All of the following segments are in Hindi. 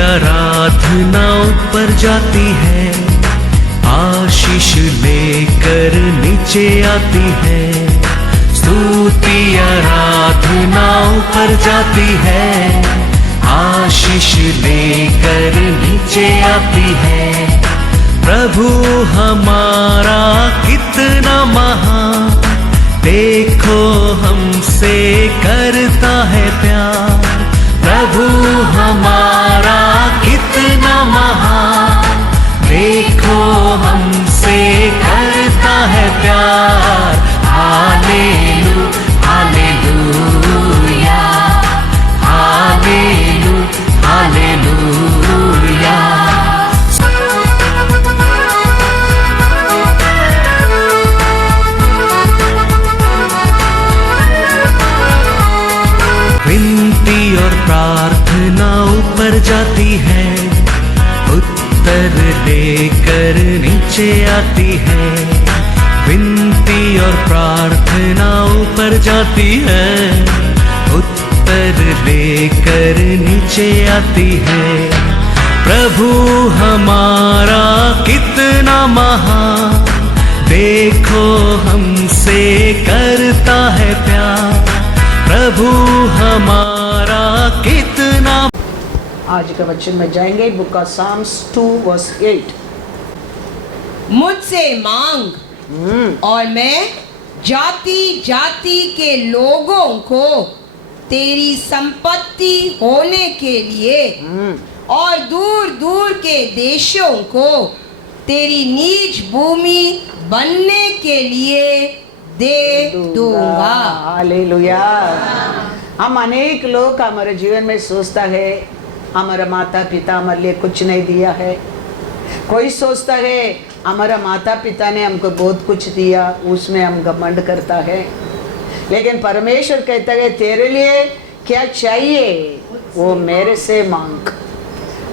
आराधना ऊपर जाती है, आशीष लेकर नीचे आती है। स्तुति आराधना ऊपर जाती है, आशीष लेकर नीचे आती है। प्रभु हमारा कितना महान, देखो हमसे करता है प्यार। प्रभु हमारा कितना महान, देखो हमसे करता है प्यार। हालेलू हालेलूया, हालेलू हालेलूया। विनती और प्रार्थना ऊपर जाती है, उत्तर लेकर नीचे आती है। विनती और प्रार्थना ऊपर जाती है, उत्तर लेकर नीचे आती है। प्रभु हमारा कितना महान, देखो हमसे करता है प्यार। प्रभु हमारा कितना। आज का वचन में जाएंगे बुक ऑफ साम्स 2:8। मुझसे मांग और मैं जाति जाति के लोगों को तेरी संपत्ति होने के लिए और दूर दूर के देशों को तेरी नीज भूमि बनने के लिए दे दूंगा। हालेलुया। हम अनेक लोग हमारे जीवन में सोचता है हमारा माता पिता हमारे लिए कुछ नहीं दिया है। कोई सोचता है हमारा माता पिता ने हमको बहुत कुछ दिया, उसमें हम घमंड करता है। लेकिन परमेश्वर कहता है तेरे लिए क्या चाहिए वो मेरे से मांग,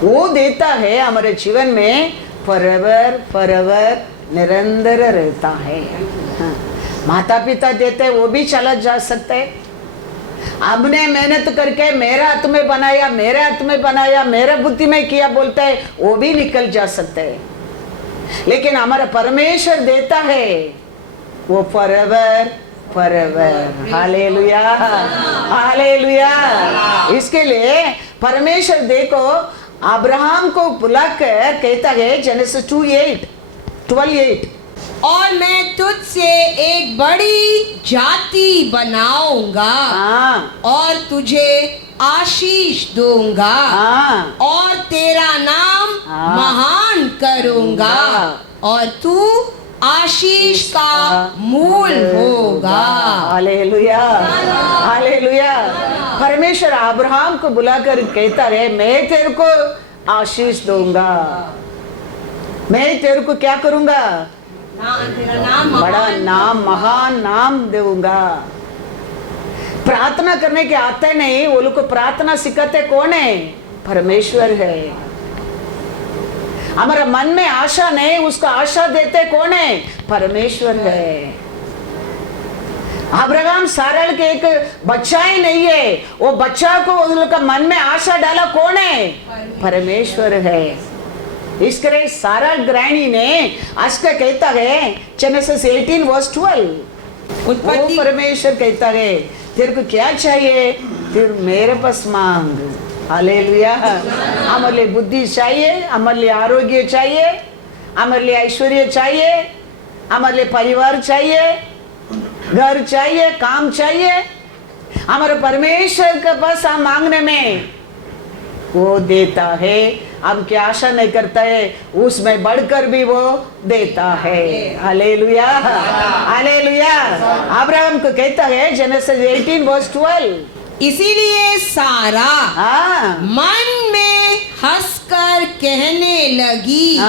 वो देता है। हमारे जीवन में फॉरएवर फॉरएवर निरंतर रहता है। हाँ। माता पिता देते वो भी चला जा सकता है। हमने मेहनत करके मेरा हाथ में बनाया, मेरे हाथ में बनाया, मेरा बुद्धि में किया बोलता है, वो भी निकल जा सकता है। लेकिन हमारा परमेश्वर देता है वो फॉरएवर फॉरएवर। Hallelujah hallelujah. इसके लिए परमेश्वर देखो अब्राहम को बुलाकर कहता है जेनेसिस 2:12 और मैं तुझसे एक बड़ी जाति बनाऊंगा और तुझे आशीष दूंगा और तेरा नाम महान करूंगा और तू आशीष का मूल होगा। Hallelujah hallelujah. परमेश्वर अब्राहम को बुलाकर कहता है मैं तेरे को आशीष दूंगा, मैं तेरे को क्या करूंगा, बड़ा नाम महान नाम दूंगा। प्रार्थना करने के आते नहीं, वो लोग को प्रार्थना सिखाते कौन है? परमेश्वर है। हमारा मन में आशा नहीं, उसका आशा देते कौन है? परमेश्वर है। अब्राहम सारा के एक बच्चा ही नहीं है, वो बच्चा को उन लोग का मन में आशा डाला कौन है? परमेश्वर है। इसके सारा ग्रहणी ने आज का कहता है जेनेसिस 18:12 उत्पत्ति परमेश्वर कहता है तेरे को क्या चाहिए, तेरे मेरे पास मांग। हालेलुया। हमारे लिए बुद्धि चाहिए, हमारे लिए आरोग्य चाहिए, हमारे लिए ऐश्वर्य चाहिए, हमारे लिए परिवार चाहिए, घर चाहिए, काम चाहिए। हमारे परमेश्वर के पास हम मांगने में वो देता है। हम क्या आशा नहीं करता है, उसमें बढ़कर भी वो देता है। Hallelujah hallelujah. अब्राहम को कहता है जेनेसिस 18:12 इसीलिए सारा मन में हंसकर कहने लगी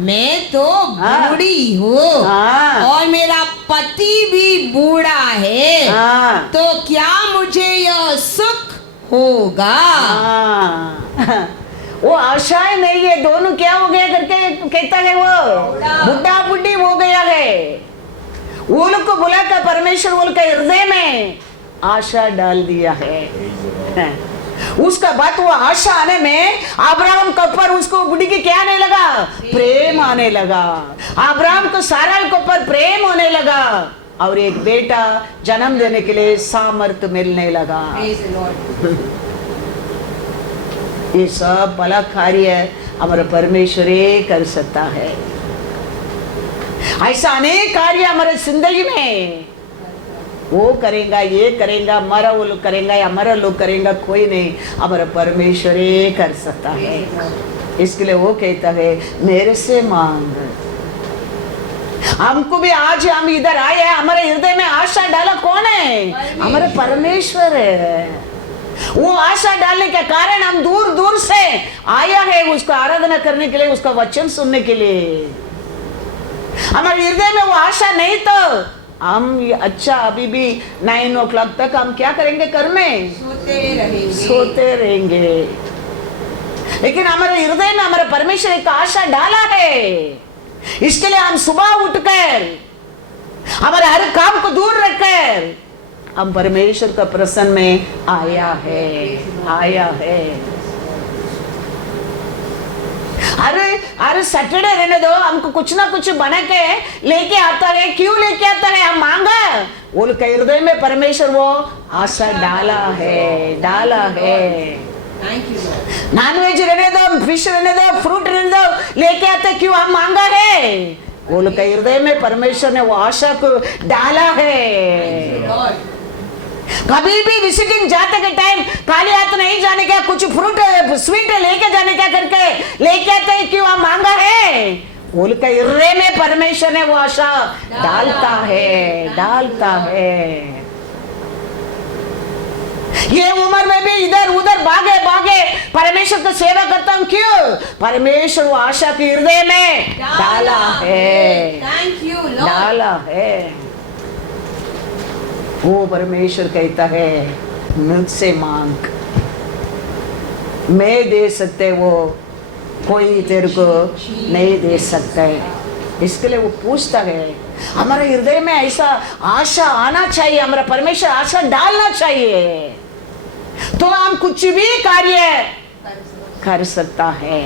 मैं तो बूढ़ी हूँ और मेरा पति भी बूढ़ा है, तो क्या मुझे यह सुख होगा। वो आशाएं नहीं है, दोनों क्या हो गया करके कहता है वो बुढ़ा बुढ़ी हो गया है। वो लोग को बुलाकर परमेश्वर बोल के हृदय में आशा डाल दिया है। उसका बाद वो आशा आने में अब्राहम के ऊपर उसको बुढ़ी की क्या आने लगा? प्रेम आने लगा। अब्राहम को सारा के ऊपर प्रेम होने लगा और एक बेटा जन्म देने के लिए सामर्थ्य मिलने लगा। ये सब भला कार्य हमारा परमेश्वर ही कर सकता है। ऐसा अनेक कार्य हमारे जिंदगी में वो करेगा, ये करेगा, हमारा वो लोग करेगा या हमारा लोग करेगा, कोई नहीं, हमारा परमेश्वर ही कर सकता है। इसके लिए वो कहता है मेरे से मांग। हमको भी आज हम इधर आए हैं, हमारे हृदय में आशा डाला कौन है? हमारे परमेश्वर है। वो आशा डालने के कारण हम दूर दूर से आया है उसको आराधना करने के लिए, उसका वचन सुनने के लिए। हमारे हृदय में वो आशा नहीं तो हम अच्छा अभी भी 9 o'clock तक हम क्या करेंगे? घर में सोते रहेंगे। लेकिन हमारे हृदय में हमारे परमेश्वर एक आशा डाला है। इसके लिए हम सुबह उठकर हमारे हर काम को दूर रखकर हम परमेश्वर का प्रसन्न में आया है। अरे सैटरडे रहने दो, हमको कुछ ना कुछ बना के लेके आता है। क्यों लेके आता है? हम मांगा, वो हृदय में परमेश्वर वो आशा डाला है। नॉनवेज रहने दो, फिश रहने दो, फ्रूट रहने दो, लेके आते क्यों? हम मांगा है। वो हृदय में परमेश्वर ने वो आशा को डाला है। कभी भी विजिटिंग जाते के टाइम खाली हाथ नहीं जाने का, कुछ फ्रूट स्वीट लेके जाने का करके लेके आते हैं क्यों? हम मांगा है। वो हृदय में परमेश्वर ने वो आशा डालता है। ये उम्र में भी इधर उधर भागे परमेश्वर की सेवा करता हूँ, क्यों? परमेश्वर वो आशा के हृदय में डाला है। वो परमेश्वर कहता है मुझसे मांग, मैं दे सकते, वो कोई तेरे को नहीं दे सकता है। इसके लिए वो पूछता है। हमारे हृदय में ऐसा आशा आना चाहिए, हमारा परमेश्वर आशा डालना चाहिए, तो हम कुछ भी कार्य कर सकता है।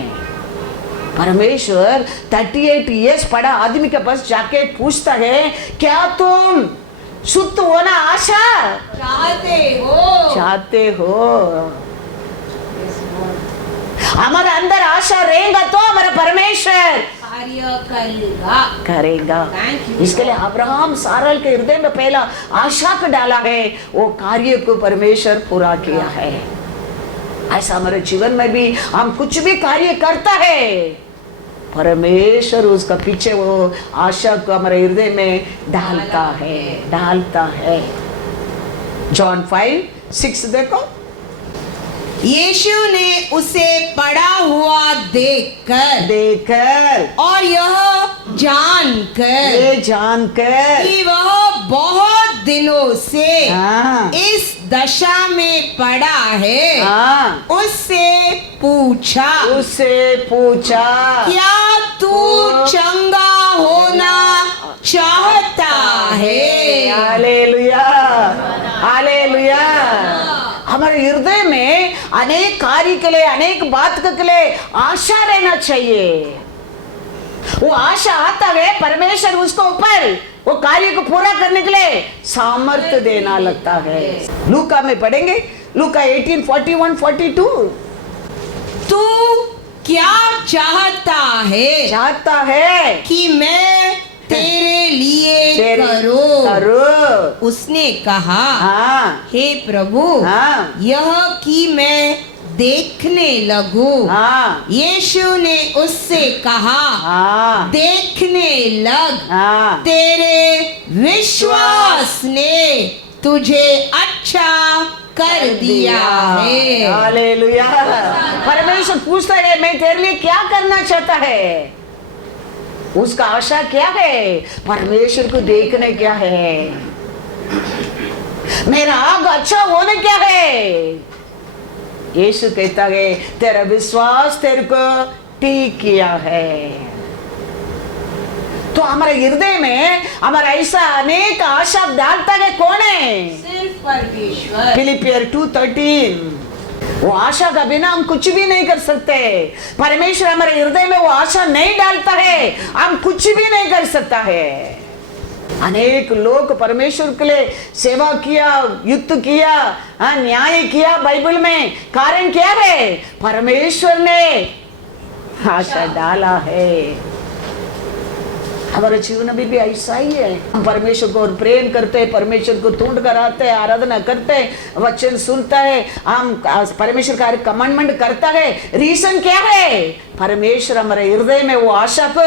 परमेश्वर 38 इयर्स पड़ा आदमी के पास जाके पूछता है क्या तुम शुद्ध होना आशा चाहते हो? हमारे अंदर आशा रहेगा तो हमारा परमेश्वर करेगा। इसके लिए अब्राहम सारा के हृदय में पहला आशा को डाला है, वो कार्य को परमेश्वर पूरा किया है। ऐसा हमारे जीवन में भी हम कुछ भी कार्य करता है, परमेश्वर उसका पीछे वो आशा को हमारे हृदय में डालता है। जॉन 5:6 देखो। यीशु ने उसे पड़ा हुआ देखकर और यह जानकर कि वह बहुत दिनों से इस दशा में पड़ा है, उससे पूछा क्या तू चंगा होना चाहता है? Hallelujah, hallelujah. हमारे हृदय में अनेक कार्य के लिए, अनेक बात के लिए आशा रहना चाहिए। वो आशा आता है, परमेश्वर उसको ऊपर वो कार्य को पूरा करने के लिए सामर्थ्य देना लगता है। लूका में पढ़ेंगे, लूका 18:41-42। तू क्या चाहता है कि मैं तेरे लिए करूं? उसने कहा हे प्रभु, यह कि मैं देखने लगूं। यीशु ने उससे कहा देखने लग, तेरे विश्वास ने तुझे अच्छा कर दिया है। हालेलुया। परमेश्वर पूछता है मैं तेरे लिए क्या करना चाहता है? उसका आशा क्या है? परमेश्वर को देखने क्या है? मेरा आग अच्छा होने क्या है? यीशु कहता है तेरा विश्वास तेरे को ठीक किया है। तो हमारे हृदय में हमारा ऐसा अनेक आशा डालता है कौन है? सिर्फ परमेश्वर। फिलिपियर 2:13। वो आशा का बिना हम कुछ भी नहीं कर सकते। परमेश्वर हमारे हृदय में वो आशा नहीं डालता है, हम कुछ भी नहीं कर सकता है। अनेक लोग परमेश्वर के लिए सेवा किया, युद्ध किया, न्याय किया बाइबल में। कारण क्या है? परमेश्वर ने आशा डाला है। हमारे जीवन में भी ऐसा ही है। हम परमेश्वर को प्रेम करते हैं, परमेश्वर को ढूंढ कर आते हैं, आराधना करते हैं, वचन सुनता है, हम परमेश्वर का कमांडमेंट करता है। रीजन क्या है? परमेश्वर हमारे हृदय में वो आशा को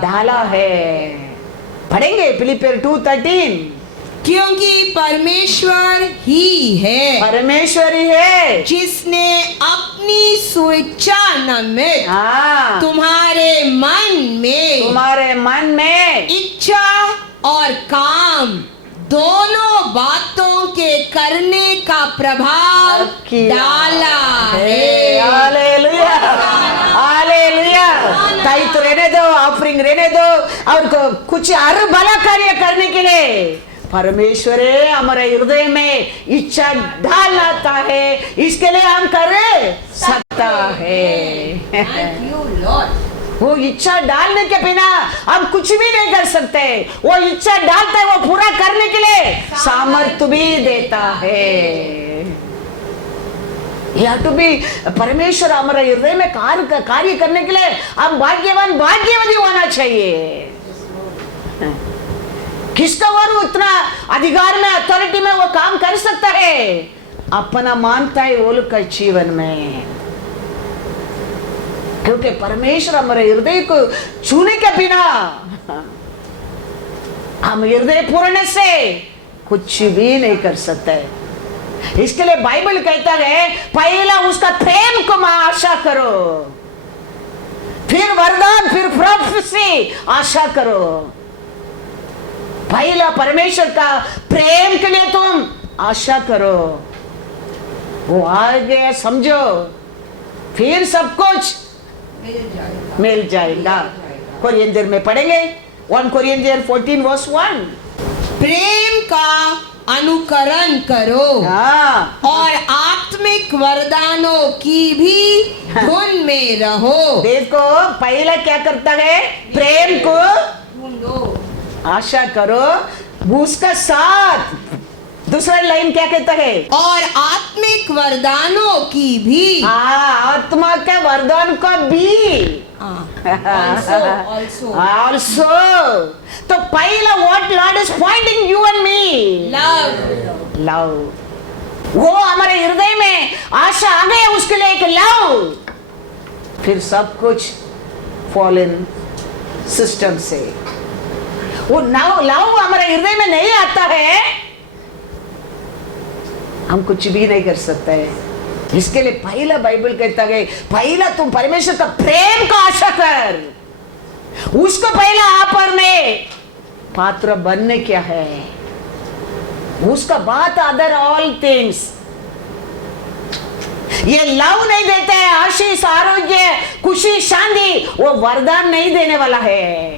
डाला है। पढ़ेंगे फिलिपियर 2:13। क्योंकि परमेश्वर ही है, परमेश्वर ही है जिसने अपनी स्वेच्छा निमित्त तुम्हारे मन में इच्छा और काम दोनों बातों के करने का प्रभाव डाला है। Hallelujah, hallelujah. ताइतो रहने दो, ऑफरिंग रहने दो, और कुछ और भला कार्य करने के लिए परमेश्वर हमारे हृदय में इच्छा डालता है। इसके लिए हम कर सकता है। वो इच्छा डालने के बिना हम कुछ भी नहीं कर सकते। वो इच्छा डालता है, वो पूरा करने के लिए सामर्थ्य भी देता है। परमेश्वर हमारे हृदय में कार्य करने के लिए हम भाग्यवान भाग्यवती होना चाहिए। किसका वो इतना अधिकार में, अथॉरिटी में वो काम कर सकता है? अपना मानता है वो लोग का जीवन में। क्योंकि परमेश्वर हमारे हृदय को छूने के बिना हम हृदय पूर्ण से कुछ भी नहीं कर सकते। इसके लिए बाइबल कहता है पहला उसका प्रेम को आशा करो, फिर वरदान, फिर प्रोफेसी आशा करो। पहला परमेश्वर का प्रेम के लिए तुम आशा करो, वो आगे समझो, फिर सब कुछ मिल जाएगा। कोरिन्थियर में पढ़ेंगे 1 कोरिन्थियर 14:1। प्रेम का अनुकरण करो और आत्मिक वरदानों की भी धुन में रहो। देखो पहला क्या करता है? प्रेम को ढूंढो, आशा करो, उसका साथ। दूसरा लाइन क्या कहता है? और आत्मिक वरदानों की भी, आत्मा के वरदान का भी also। तो पहला what Lord is pointing you and me? love। वो हमारे हृदय में आशा आ गया, उसके लिए एक लव, फिर सब कुछ फॉलन सिस्टम से। वो लव हमारे हृदय में नहीं आता है, हम कुछ भी नहीं कर सकते हैं। इसके लिए पहला बाइबल कहता है पहला तुम परमेश्वर का प्रेम का आशा कर, उसको पहला आप में पात्र बनने क्या है, उसका बात अदर ऑल थिंग्स। ये लव नहीं देता है, आशीष, आरोग्य, खुशी, शांति, वो वरदान नहीं देने वाला है।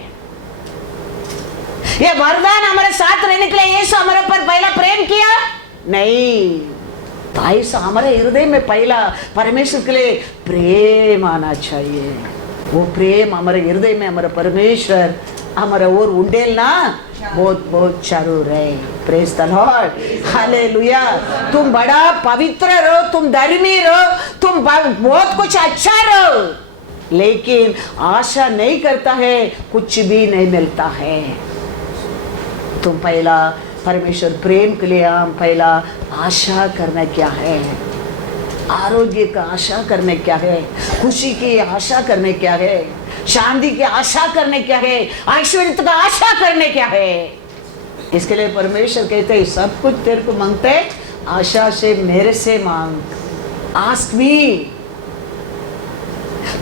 ये वरदान हमारे साथ रहने के लिए यीशु हमारे पर पहला प्रेम किया नहीं, भाई सा हमारे हृदय में पहला परमेश्वर के लिए प्रेम आना चाहिए। वो प्रेम हमारे हृदय में हमारा परमेश्वर हमारा और उंडेल ना बहुत बहुत जरूर है। Praise the Lord, hallelujah. तुम बड़ा पवित्र रहो, तुम धर्मी रहो, तुम बहुत कुछ अच्छा रहो, लेकिन आशा नहीं करता है, कुछ भी नहीं मिलता है। तुम पहला परमेश्वर प्रेम के लिए हम पहला आशा करना क्या है? आरोग्य का आशा करने क्या है? खुशी की आशा करने क्या है? शांति की आशा करने क्या है? ऐश्वर्य का आशा करने क्या है? इसके लिए परमेश्वर कहते हैं सब कुछ तेरे को मांगते हैं, आशा से मेरे से मांग, आस्क मी।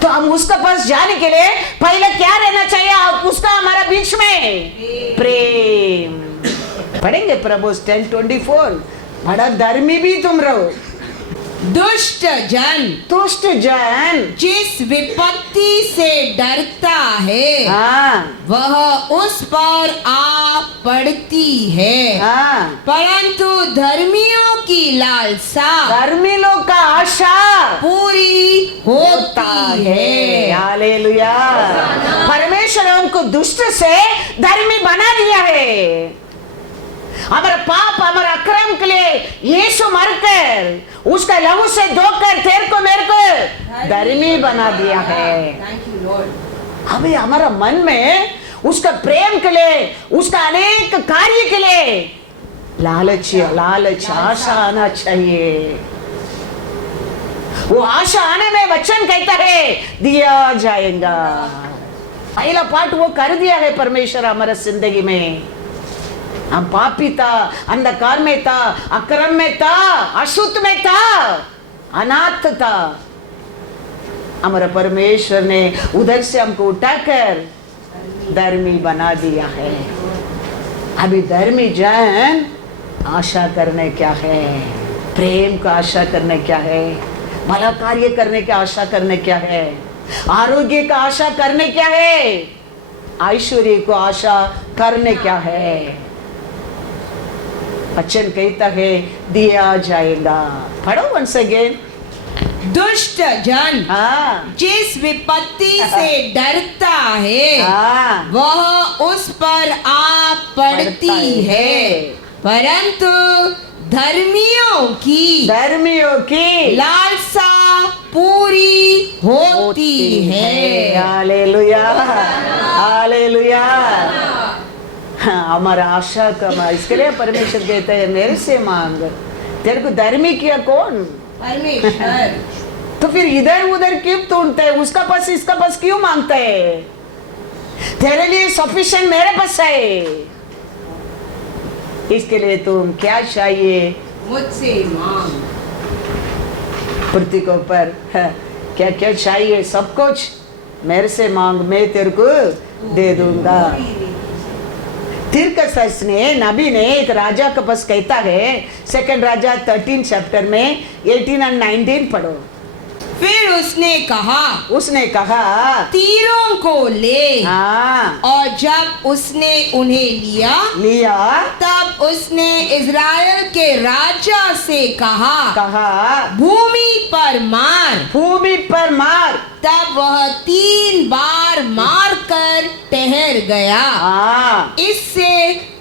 तो हम उसका पास जाने के लिए पहले क्या रहना चाहिए? उसका हमारा बीच में प्रेम। पढ़ेंगे प्रभुस 10:24। बड़ा धर्मी भी तुम रहो। दुष्ट जन जिस विपत्ति से डरता है, वह उस पर आ पड़ती है, परंतु धर्मियों की लालसा, धर्मी लोग का आशा होती है। हालेलुया। परमेश्वर हमको दुष्ट से धर्मी बना दिया है। हमारा पाप हमारा अक्रम के लिए यीशु मरकर उसका लहू से धोकर तेरे को मेरे को धर्मी बना दिया है। अभी हमारा मन में उसका प्रेम के लिए उसका अनेक कार्य के लिए लालच आशा आना चाहिए। वो आशा आने में वचन कहता है दिया जाएगा। पहला पार्ट वो कर दिया है परमेश्वर हमारा जिंदगी में। हम पापी था, अंधकार में था, अक्रम में था, अशुद्ध में था, अनाथ था। हमारा परमेश्वर ने उधर से हमको उठाकर धर्मी बना दिया है। अभी धर्मी जन आशा करने क्या है? प्रेम का आशा करने क्या है? भला कार्य करने की आशा करने क्या है? आरोग्य का आशा करने क्या है? ऐश्वर्य को आशा करने क्या है? वचन कहता है दिया जाएगा। पढ़ो once again। दुष्ट जन जिस विपत्ति से डरता है वह उस पर आ पड़ती है, परंतु धर्मियों की लालसा पूरी होती है। Hallelujah hallelujah. हमारा आशा का इसके लिए परमेश्वर कहते हैं मेरे से मांग। तेरे को धर्मी किया कौन? परमेश्वर। तो फिर इधर उधर क्यों ढूंढते है? उसका पास इसका पास क्यों मांगता है? तेरे लिए सफिशिएंट मेरे पास है। इसके लिए तुम क्या चाहिए? मुझसे मांग। पृथ्वी के ऊपर क्या क्या चाहिए? सब कुछ मेरे से मांग, मैं तेरे को दे दूंगा। तीर्कशास्त्र ने नबी ने एक राजा के पास कहता है, सेकंड राजा 13 चैप्टर में 18 और 19 पढ़ो। फिर उसने कहा तीरों को ले। और जब उसने उन्हें लिया तब उसने इज़राइल के राजा से कहा भूमि पर मार। तब वह 3 बार मार कर ठहर गया। इससे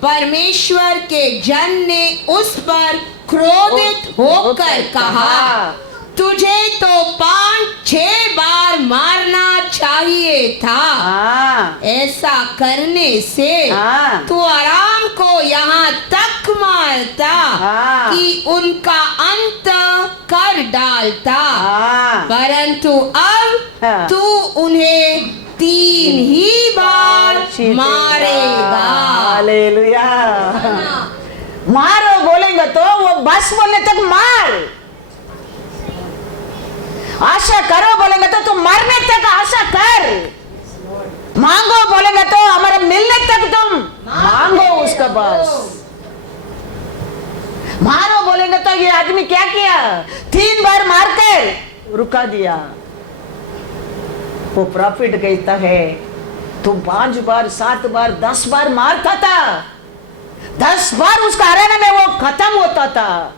परमेश्वर के जन ने उस पर क्रोधित होकर कहा तुझे तो 5-6 बार मारना चाहिए था। ऐसा करने से तू आराम को यहाँ तक मारता कि उनका अंत कर डालता, परंतु अब तू उन्हें 3 ही बार मारेगा। हालेलुया। मारो बोलेंगे तो वो बस बोलने तक मार। आशा करो बोलेंगे तो तुम मरने तक आशा कर। मांगो बोलेंगे तो हमारे मिलने तक तुम मांगो उसका पास। मारो बोलेंगे तो ये आदमी क्या किया? 3 बार मारकर रुका दिया। वो प्रॉफिट कहता है तुम 5 बार 7 बार 10 बार मारता था, 10 बार उसका अरण्य में वो खत्म होता था,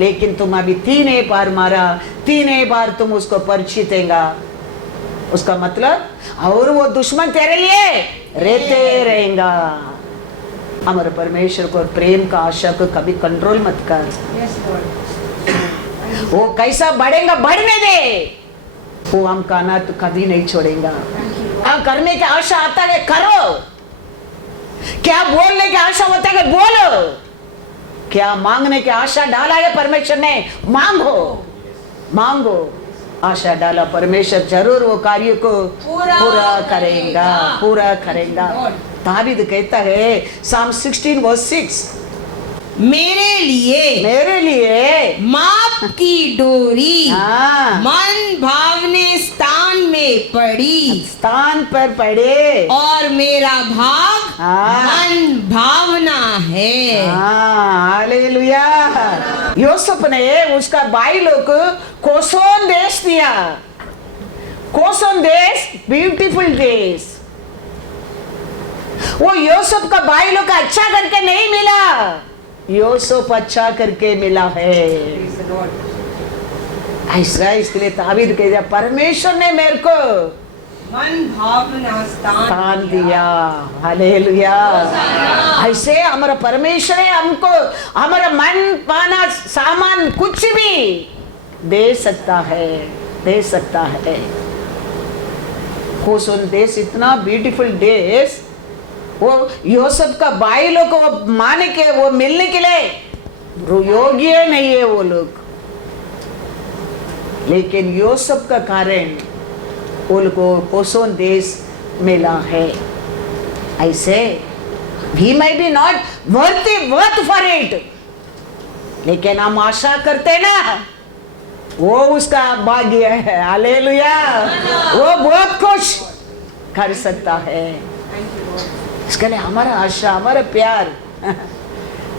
लेकिन तुम अभी 3 बार मारा, 3 बार तुम उसको परिचित देगा। उसका मतलब और वो दुश्मन तेरे लिए रहते रहेगा। हमारे परमेश्वर को प्रेम का आशा को कभी कंट्रोल मत कर। वो कैसा बढ़ेगा बढ़ने दे, वो हम कहना तो कभी नहीं छोड़ेगा। करने की आशा आता है करो, क्या बोलने की आशा होता है बोलो, क्या मांगने की आशा डाला है परमेश्वर ने मांगो। आशा डाला परमेश्वर जरूर वो कार्य को पूरा करेगा। दावीद कहता है Psalm 16 verse 6 मेरे लिए माप की डोरी मन भावने स्थान पर पड़े और मेरा भाग मन भावना है। हालेलुया। यूसुफ ने उसका भाई लोग को कोसोन देश दिया। कोसोन देश ब्यूटीफुल देश। वो यूसुफ का भाई लोग का अच्छा करके नहीं मिला, यूसुफ अच्छा करके मिला है। ऐसा इसके लिए ताबीर कह दिया, परमेश्वर ने मेरे को मन भावना स्थान दिया। हालेलुया। ऐसे हमारा परमेश्वर है, हमको हमारा मन पाना सामान कुछ भी दे सकता है, दे सकता है। होसन देश इतना ब्यूटीफुल देश, वो योसेफ का भाई लोग को माने के वो मिलने के लिए योग्य नहीं है वो लोग, लेकिन योसेफ का कारण उनको होसन देश मिला है। ऐसे we may be not worth for it, लेकिन हम आशा करते ना, वो उसका भाग्य है। हालेलुया। वो बहुत खुश कर सकता है। इसके लिए हमारा आशा, हमारा प्यार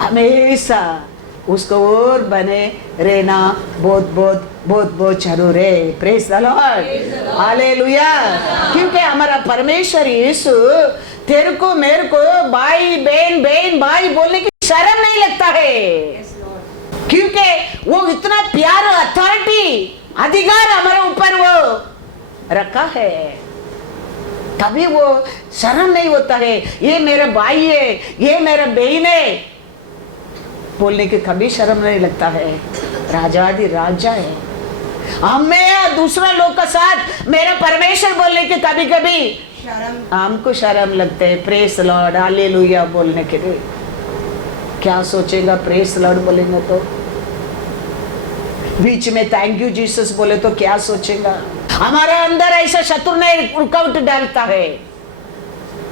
हमेशा उसको और बने रहना बहुत बहुत बहुत बहुत जरूर है। Praise the Lord. हालेलुया। क्योंकि हमारा परमेश्वर यीशु तेरे को मेरे को भाई बहन बहन भाई बोलने की शर्म नहीं लगता है, क्योंकि वो इतना प्यार अथॉरिटी अधिकार हमारे ऊपर वो रखा है, कभी वो शर्म नहीं होता है। ये मेरा भाई है, ये मेरा बहन है बोलने की कभी शर्म नहीं लगता है। राजाधि राजा है। हमें दूसरा लोग का साथ मेरा परमेश्वर बोलने के कभी कभी हमको शर्म लगते है। प्रेज लॉर्ड, हालेलुया बोलने के लिए क्या सोचेगा? प्रेज लॉर्ड बोलेंगे तो, बीच में थैंक यू जीसस बोले तो क्या सोचेगा? हमारे अंदर ऐसा शत्रु नहीं रुकावट डालता है,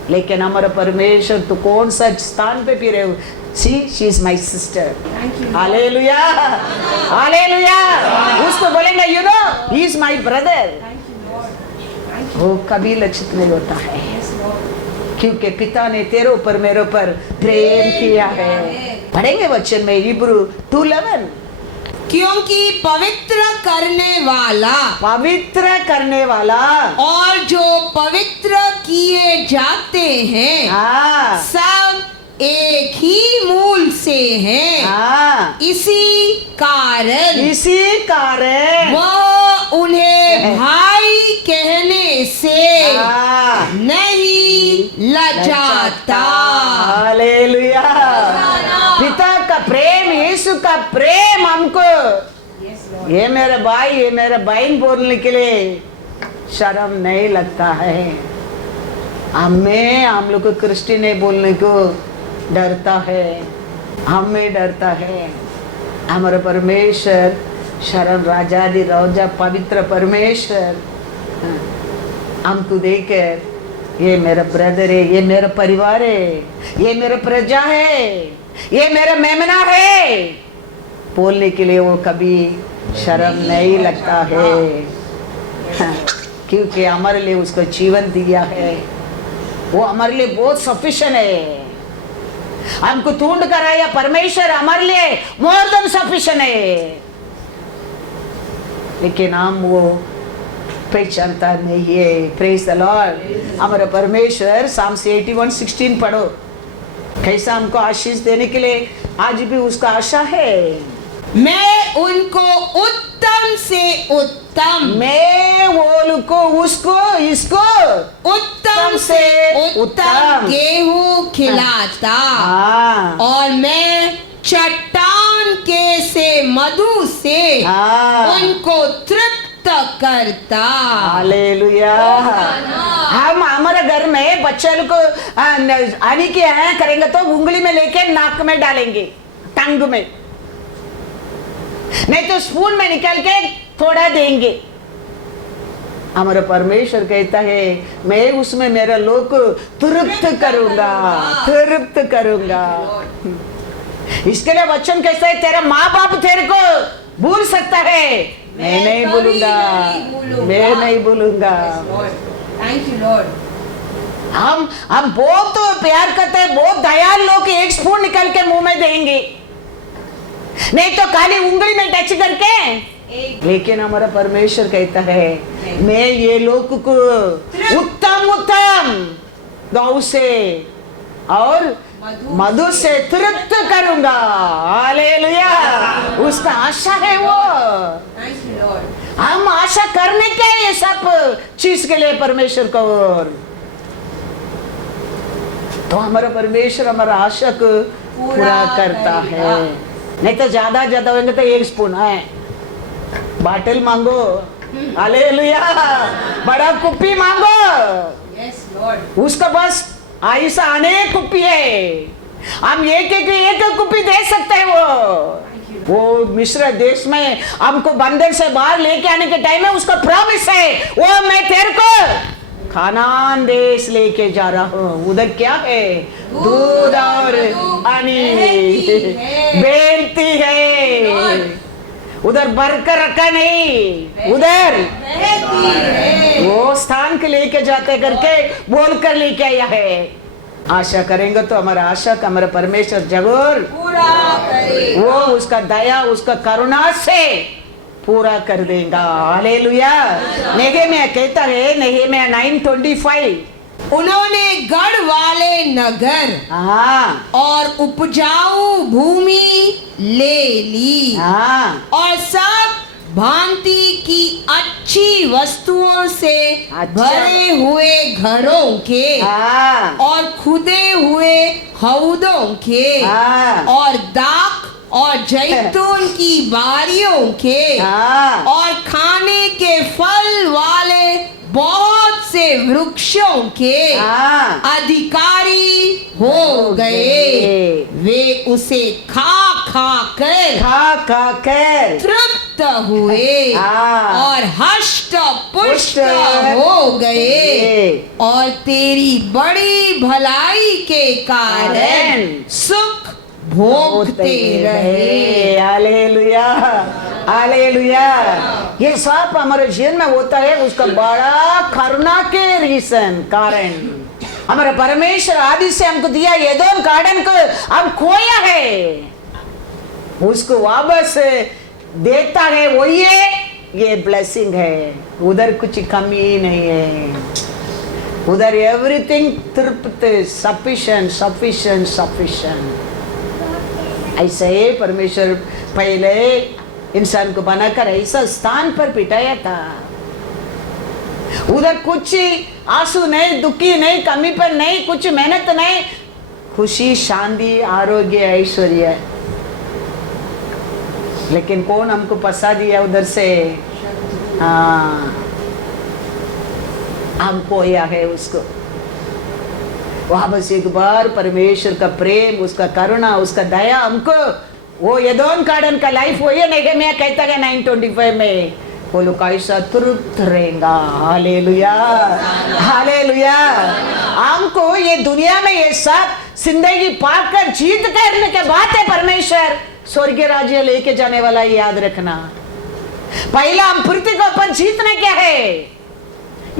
लेकिन हमारा परमेश्वर तो कौन सा स्थान पे भी रहे, she is my sister। Hallelujah, hallelujah. उसको बोलेंगे you know he is my brother। वो कभी लक्षित नहीं होता है, क्योंकि पिता ने तेरे ऊपर मेरे ऊपर प्रेम किया है। पढ़ेंगे वचन में हिब्रू 2:11, क्योंकि पवित्र करने वाला और जो पवित्र किए जाते हैं सब एक ही मूल से हैं। इसी कारण वो उन्हें भाई कहने से नहीं लजाता। हालेलुया। पिता का प्रेम, यीशु का प्रेम हमको ये मेरा भाई, ये मेरा बहन बोलने के लिए शर्म नहीं लगता है। हम लोग को क्रिश्चियन नहीं बोलने को डरता है, हमें डरता है। हमारा परमेश्वर शरण राजाधि राजा पवित्र परमेश्वर हमको देकर ये मेरा ब्रदर है, ये मेरा परिवार है, ये मेरा प्रजा है, ये मेरा मेमना है बोलने के लिए वो कभी शर्म नहीं लगता है, क्योंकि हमारे लिए उसको जीवन दिया है। वो हमारे लिए बहुत सफिशिएंट है। हमको ढूंढ कर आया परमेश्वर हमारे लिए मोर देन सफिशिएंट है, लेकिन हम वो पहचानता नहीं है। Praise the Lord. हमारा परमेश्वर Psalms 81:16 पढ़ो, कैसा हमको आशीष देने के लिए आज भी उसका आशा है। मैं उनको उत्तम से उत्तम, मैं वो उसको इसको उत्तम से उत्तम गेहूं खिलाता और मैं चट्टान के से मधु से उनको तृप्त करता। हालेलुया। हम हमारे घर में बच्चे को आने की करेंगे तो उंगली में लेके नाक में डालेंगे, टंग में, नहीं तो स्पून में निकाल के थोड़ा देंगे। हमारा परमेश्वर कहता है मैं उसमें मेरा लोग तृप्त करूंगा, तृप्त करूंगा। इसके लिए वचन कहता है तेरा माँ बाप तेरे को भूल सकता है, मैं नहीं भूलूंगा, मैं नहीं भूलूंगा। Thank you Lord. हम बहुत प्यार करते हैं, बहुत दयालु लोग एक स्पून निकाल के मुंह में देंगे, नहीं तो खाली उंगली में टच करके। लेकिन हमारा परमेश्वर कहता है मैं ये लोग को उत्तम उत्तम गौ से और मधु से तृप्त करूंगा। हालेलुया। उसका आशा है वो। Thank you Lord. हम आशा करने क्या है ये सब चीज के लिए परमेश्वर को, और तो हमारा परमेश्वर हमारा आशा को पूरा करता है। नहीं तो ज्यादा ज्यादा होंगे तो 1 स्पून है, बाटल मांगो, हालेलुया, बड़ा कुप्पी मांगो, Yes, Lord. उसका बस ऐसा अनेक कुप्पी है, हम एक कुप्पी दे सकते हैं। वो मिस्र देश में हमको बंधन से बाहर लेके आने के टाइम में उसका प्रॉमिस है, वो मैं तेरे को खानान देश लेके जा रहा हूँ। उधर क्या है? दूध और हनी बेलती है, उधर बरकर रखा नहीं, उधर वो स्थान के लेके जाते करके बोल कर लेके आया है। आशा करेंगे तो हमारा आशा का हमारा परमेश्वर जरूर पूरा करेगा। वो उसका दया उसका करुणा से पूरा कर देगा। हालेलुया। नेहेमिया कहता है, नेहेमिया 9:25, उन्होंने गढ़ वाले नगर हाँ और उपजाऊ भूमि ले ली हाँ और सब भांति की अच्छी वस्तुओं से अच्छा। भरे हुए घरों के हाँ और खुदे हुए हौदों के हाँ और दाख और जैतून की बारियों के हाँ और खाने के फल वाले बहुत से वृक्षों के हाँ अधिकारी हो गए। वे उसे खा कर तृप्त हुए हाँ। और हष्ट पुष्ट पुष्ट हो गए और तेरी बड़ी भलाई के कारण सुख भोगते रहे। Hallelujah hallelujah. ये सब हमारे जीवन में होता है, उसका बड़ा करुणा के रीजन कारण। हमारा परमेश्वर आदि से हमको दिया एदोम गार्डन को हम खोया है, उसको वापस देता है, वही है ये ब्लेसिंग है। उधर कुछ कमी नहीं है, उधर एवरीथिंग तृप्त, सफिशिएंट सफिशिएंट सफिशिएंट। ऐसे ही परमेश्वर पहले इंसान को बनाकर ऐसा स्थान पर बिठाया था, उधर कुछ आंसू नहीं, दुखी नहीं, कमी पर नहीं, कुछ मेहनत नहीं, खुशी शांति आरोग्य ऐश्वर्य। लेकिन कौन हमको फंसा दिया उधर से? हाँ, हम खोया है उसको। वहां बस एक बार परमेश्वर का प्रेम, उसका करुणा, उसका दया हमको, वो एदोम गार्डन का लाइफ वही नहीं। मैं कहता है 9:25 में वो लोग ऐसा तृप्त रहेगा। Hallelujah hallelujah. हमको ये दुनिया में ये सब जिंदगी पाकर जीत करने के बाद है परमेश्वर स्वर्गीय राज्य लेके जाने वाला, याद रखना। पहला हम पृथ्वी को अपन जीतने क्या है,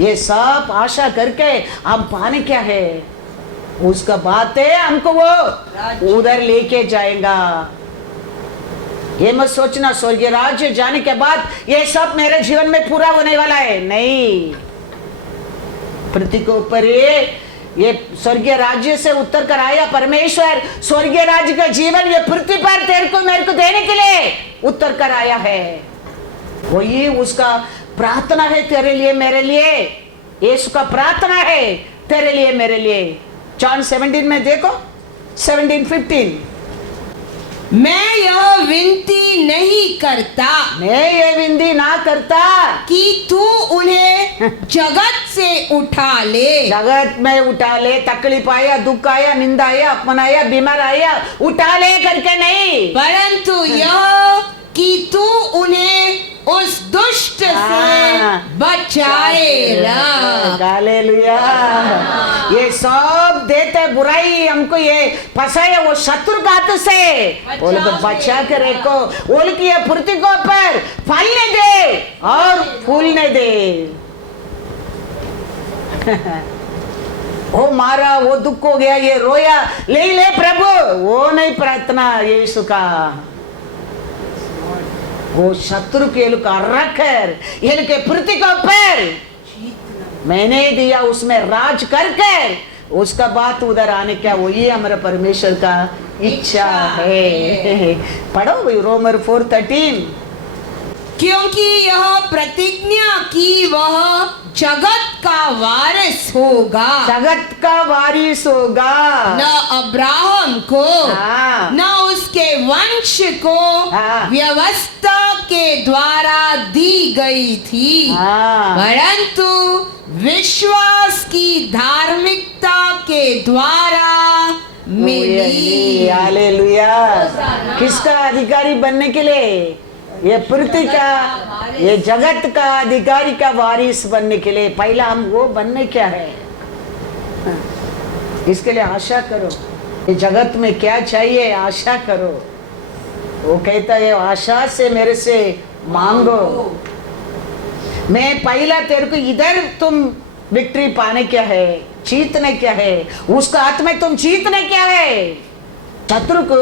ये सब आशा करके हम पाने क्या है, उसका बात है हमको वो उधर लेके जाएगा। ये मत सोचना स्वर्गीय राज्य जाने के बाद ये सब मेरे जीवन में पूरा होने वाला है, नहीं। पृथ्वी के ऊपर ये स्वर्गीय राज्य से उतर कर आया परमेश्वर, स्वर्गीय राज्य का जीवन ये पृथ्वी पर तेरे को मेरे को देने के लिए उतर कर आया है। वही उसका प्रार्थना है तेरे लिए मेरे लिए, यीशु का प्रार्थना है तेरे लिए मेरे लिए। जॉन 17 में देखो, 17:15, मैं यह विनती नहीं करता, मैं ये विनती ना करता कि तू उन्हें जगत से उठा ले। जगत में उठा ले, तकलीफ आया, दुख आया, निंदा आया, अपमान आया, बीमार आया, उठा ले करके नहीं, परंतु यह कि तू उन्हें उस दुष्ट से बचाए रख। हालेलुया। ये सब देते बुराई हमको ये फंसाया वो शत्रु का हाथ से, वो लोग बचा के रखो, वो लोग ये पृथ्वी को पर फलने दे और फूलने दे। वो मारा, वो दुख हो गया, ये रोया, ले प्रभु, वो नहीं प्रार्थना यीशु का। वो शत्रु के लोग रखकर ये लोग पृथ्वी के ऊपर मैंने दिया, उसमें राज कर उसका बात उधर आने क्या, वही हमारा परमेश्वर का इच्छा है। पढ़ो भाई रोमर 4:13। क्योंकि यह प्रतिज्ञा की वह जगत का वारिस होगा, जगत का वारिस होगा। न अब्राहम को हाँ। न उसके वंश को हाँ। व्यवस्था के द्वारा दी गई थी, हाँ। परंतु विश्वास की धार्मिकता के द्वारा मिली। हालेलुया। किसका अधिकारी बनने के लिए? ये पृथ्वी का, ये जगत का अधिकारी का वारिस बनने के लिए पहला हम वो बनने क्या है, इसके लिए आशा करो। ये जगत में क्या चाहिए, आशा करो। वो कहता है आशा से मेरे से मांगो, मैं पहला तेरे को इधर तुम विक्ट्री पाने क्या है, जीतने क्या है, उसका हाथ में तुम जीतने क्या है। शत्रु को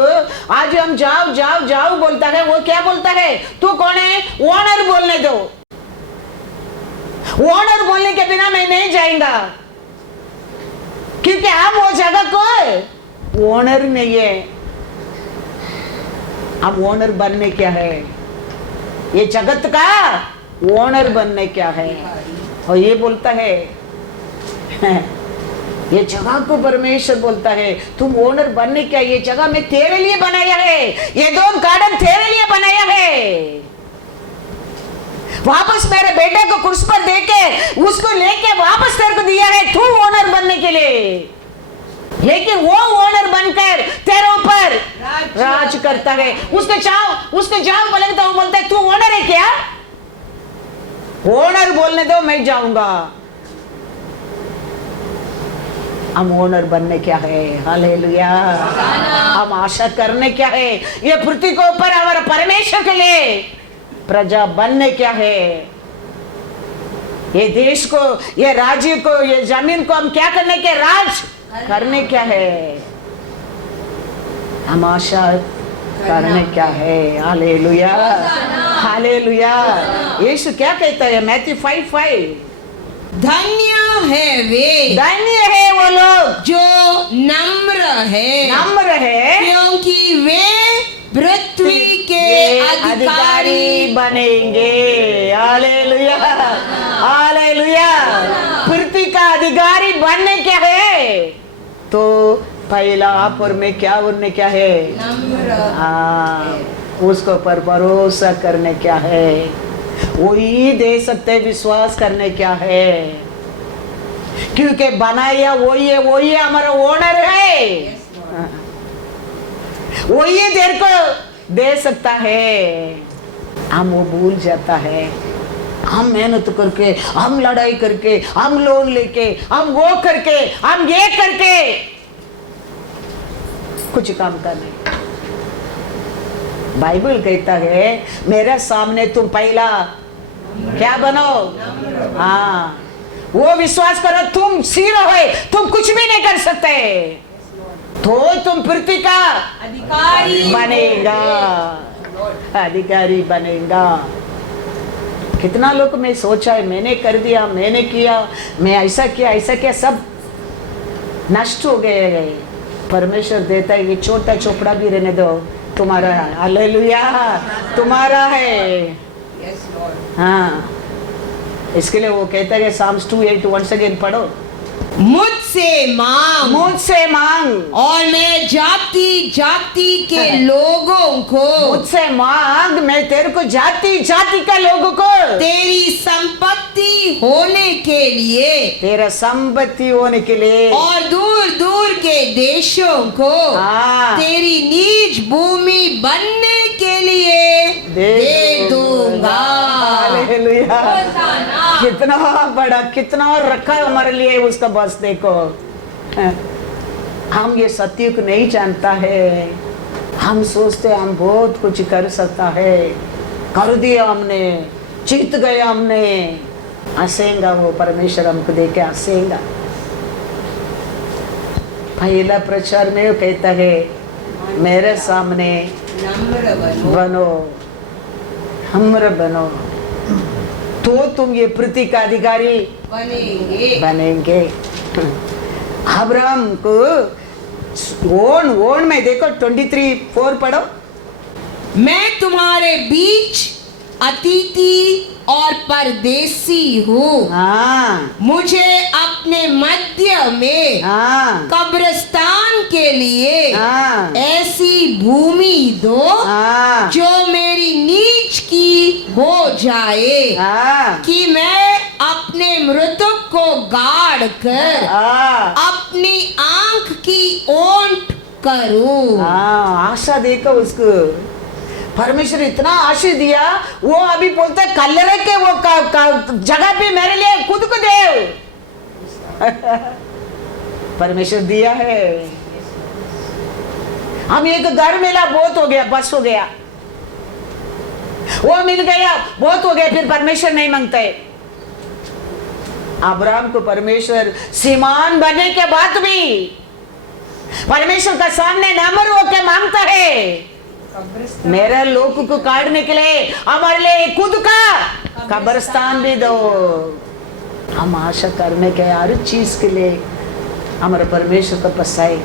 आज हम जाओ जाओ जाओ बोलता है, वो क्या बोलता है, तू कौन है, ओनर बोलने दो, ओनर बोलने के बिना मैं नहीं जाऊंगा, क्योंकि हम वो जगह को ओनर नहीं है। अब ओनर बनने क्या है, ये जगत का ओनर बनने क्या है। और ये बोलता है ये जगह को परमेश्वर बोलता है तुम ओनर बनने क्या, ये जगह मैं तेरे लिए बनाया है, ये दो गार्डन तेरे लिए बनाया है। वापस मेरे बेटे को कुर्सी पर देके उसको लेके वापस तेरे को दिया है, तू ओनर बनने के लिए। लेकिन वो ओनर बनकर तेरे ऊपर राज करता है। उसको जाओ बोलेंगे तो वो बोलता है तू ओनर है क्या, ओनर बोलने दो मैं जाऊंगा। हम ओनर बनने क्या है, हालेलुया। हम आशा करने क्या है, ये पृथ्वी के ऊपर हमारा परमेश्वर के लिए प्रजा बनने क्या है, ये देश को, ये राज्य को, ये जमीन को हम क्या करने के, राज करने क्या है, हम आशा करने क्या है। Hallelujah hallelujah. यीशु क्या कहता है मैथ्यू 5:5, धन्य है वो लोग जो नम्र है, क्योंकि वे पृथ्वी के अधिकारी बनेंगे। Hallelujah hallelujah. पृथ्वी का अधिकारी बनने क्या है, तो पहला पर में क्या बनने क्या है, उसको पर भरोसा करने क्या है, वही दे सकते, विश्वास करने क्या है, क्योंकि बनाया वही है हमारा ओनर है, वही देर को दे सकता है। हम वो भूल जाता है, हम मेहनत करके, हम लड़ाई करके, हम लोन लेके, हम वो करके, हम ये करके कुछ काम करने। बाइबल कहता है मेरे सामने तुम पहला क्या बनो, हाँ वो विश्वास करो तुम जीरो है, तुम कुछ भी नहीं कर सकते, तो तुम पृथ्वी का अधिकारी बनेगा, अधिकारी बनेगा। कितना लोग मैं सोचा है, मैंने कर दिया, मैंने किया, मैं ऐसा किया, सब नष्ट हो गए। परमेश्वर देता है ये छोटा चोपड़ा भी रहने दो, तुम्हारा है। हालेलुया, तुम्हारा है। हाँ, इसके लिए वो कहता है साम्स 2:8 वंस अगेन पढ़ो, मुझसे मांग और मैं जाति जाति के लोगों को, मुझसे मांग मैं तेरे को जाति जाति का लोगों को तेरी संपत्ति होने के लिए, तेरा संपत्ति होने के लिए, और दूर दूर के देशों को तेरी निज भूमि बनने के लिए दे दूंगा। हालेलुया, कितना बड़ा, कितना रखा है हमारे लिए उसका, बस देखो। हम ये सत्य को नहीं जानता है, हम सोचते हम बहुत कुछ कर सकता है, कर दिया हमने, जीत गए हमने, हंसेगा वो परमेश्वर हमको देके हंसेगा। पहला प्रचार में वो कहता है मेरे सामने बनो, नम्र बनो, तो तुम ये पृथ्वी का अधिकारी बनेंगे। अब्राहम को ओन में देखो 23:4 पढ़ो, मैं तुम्हारे बीच अतिथि और परदेसी हूँ। हाँ मुझे अपने मध्य में हाँ कब्रिस्तान के लिए हाँ ऐसी भूमि दो हाँ जो मेरी नीच की हो जाए, हाँ कि मैं अपने मृतक को गाड़ कर हाँ अपनी आंख की ओंठ करूं। हाँ, आशा देखो उसको। परमेश्वर इतना आशीष दिया, वो अभी बोलते कलरे के वो जगह पे मेरे लिए खुद को दे। परमेश्वर दिया है। हम एक घर मिला, बहुत हो गया, बस हो गया, वो मिल गया, बहुत हो गया, फिर परमेश्वर नहीं मांगते। अब्राहम को परमेश्वर सीमान बनने के बाद भी परमेश्वर का सामने नम्र होकर मांगता है, मेरे लोग को काटने के लिए हमारे लिए खुद का कब्रिस्तान भी दो। हम आशा करने के हर चीज के लिए हमारे परमेश्वर को पसाए।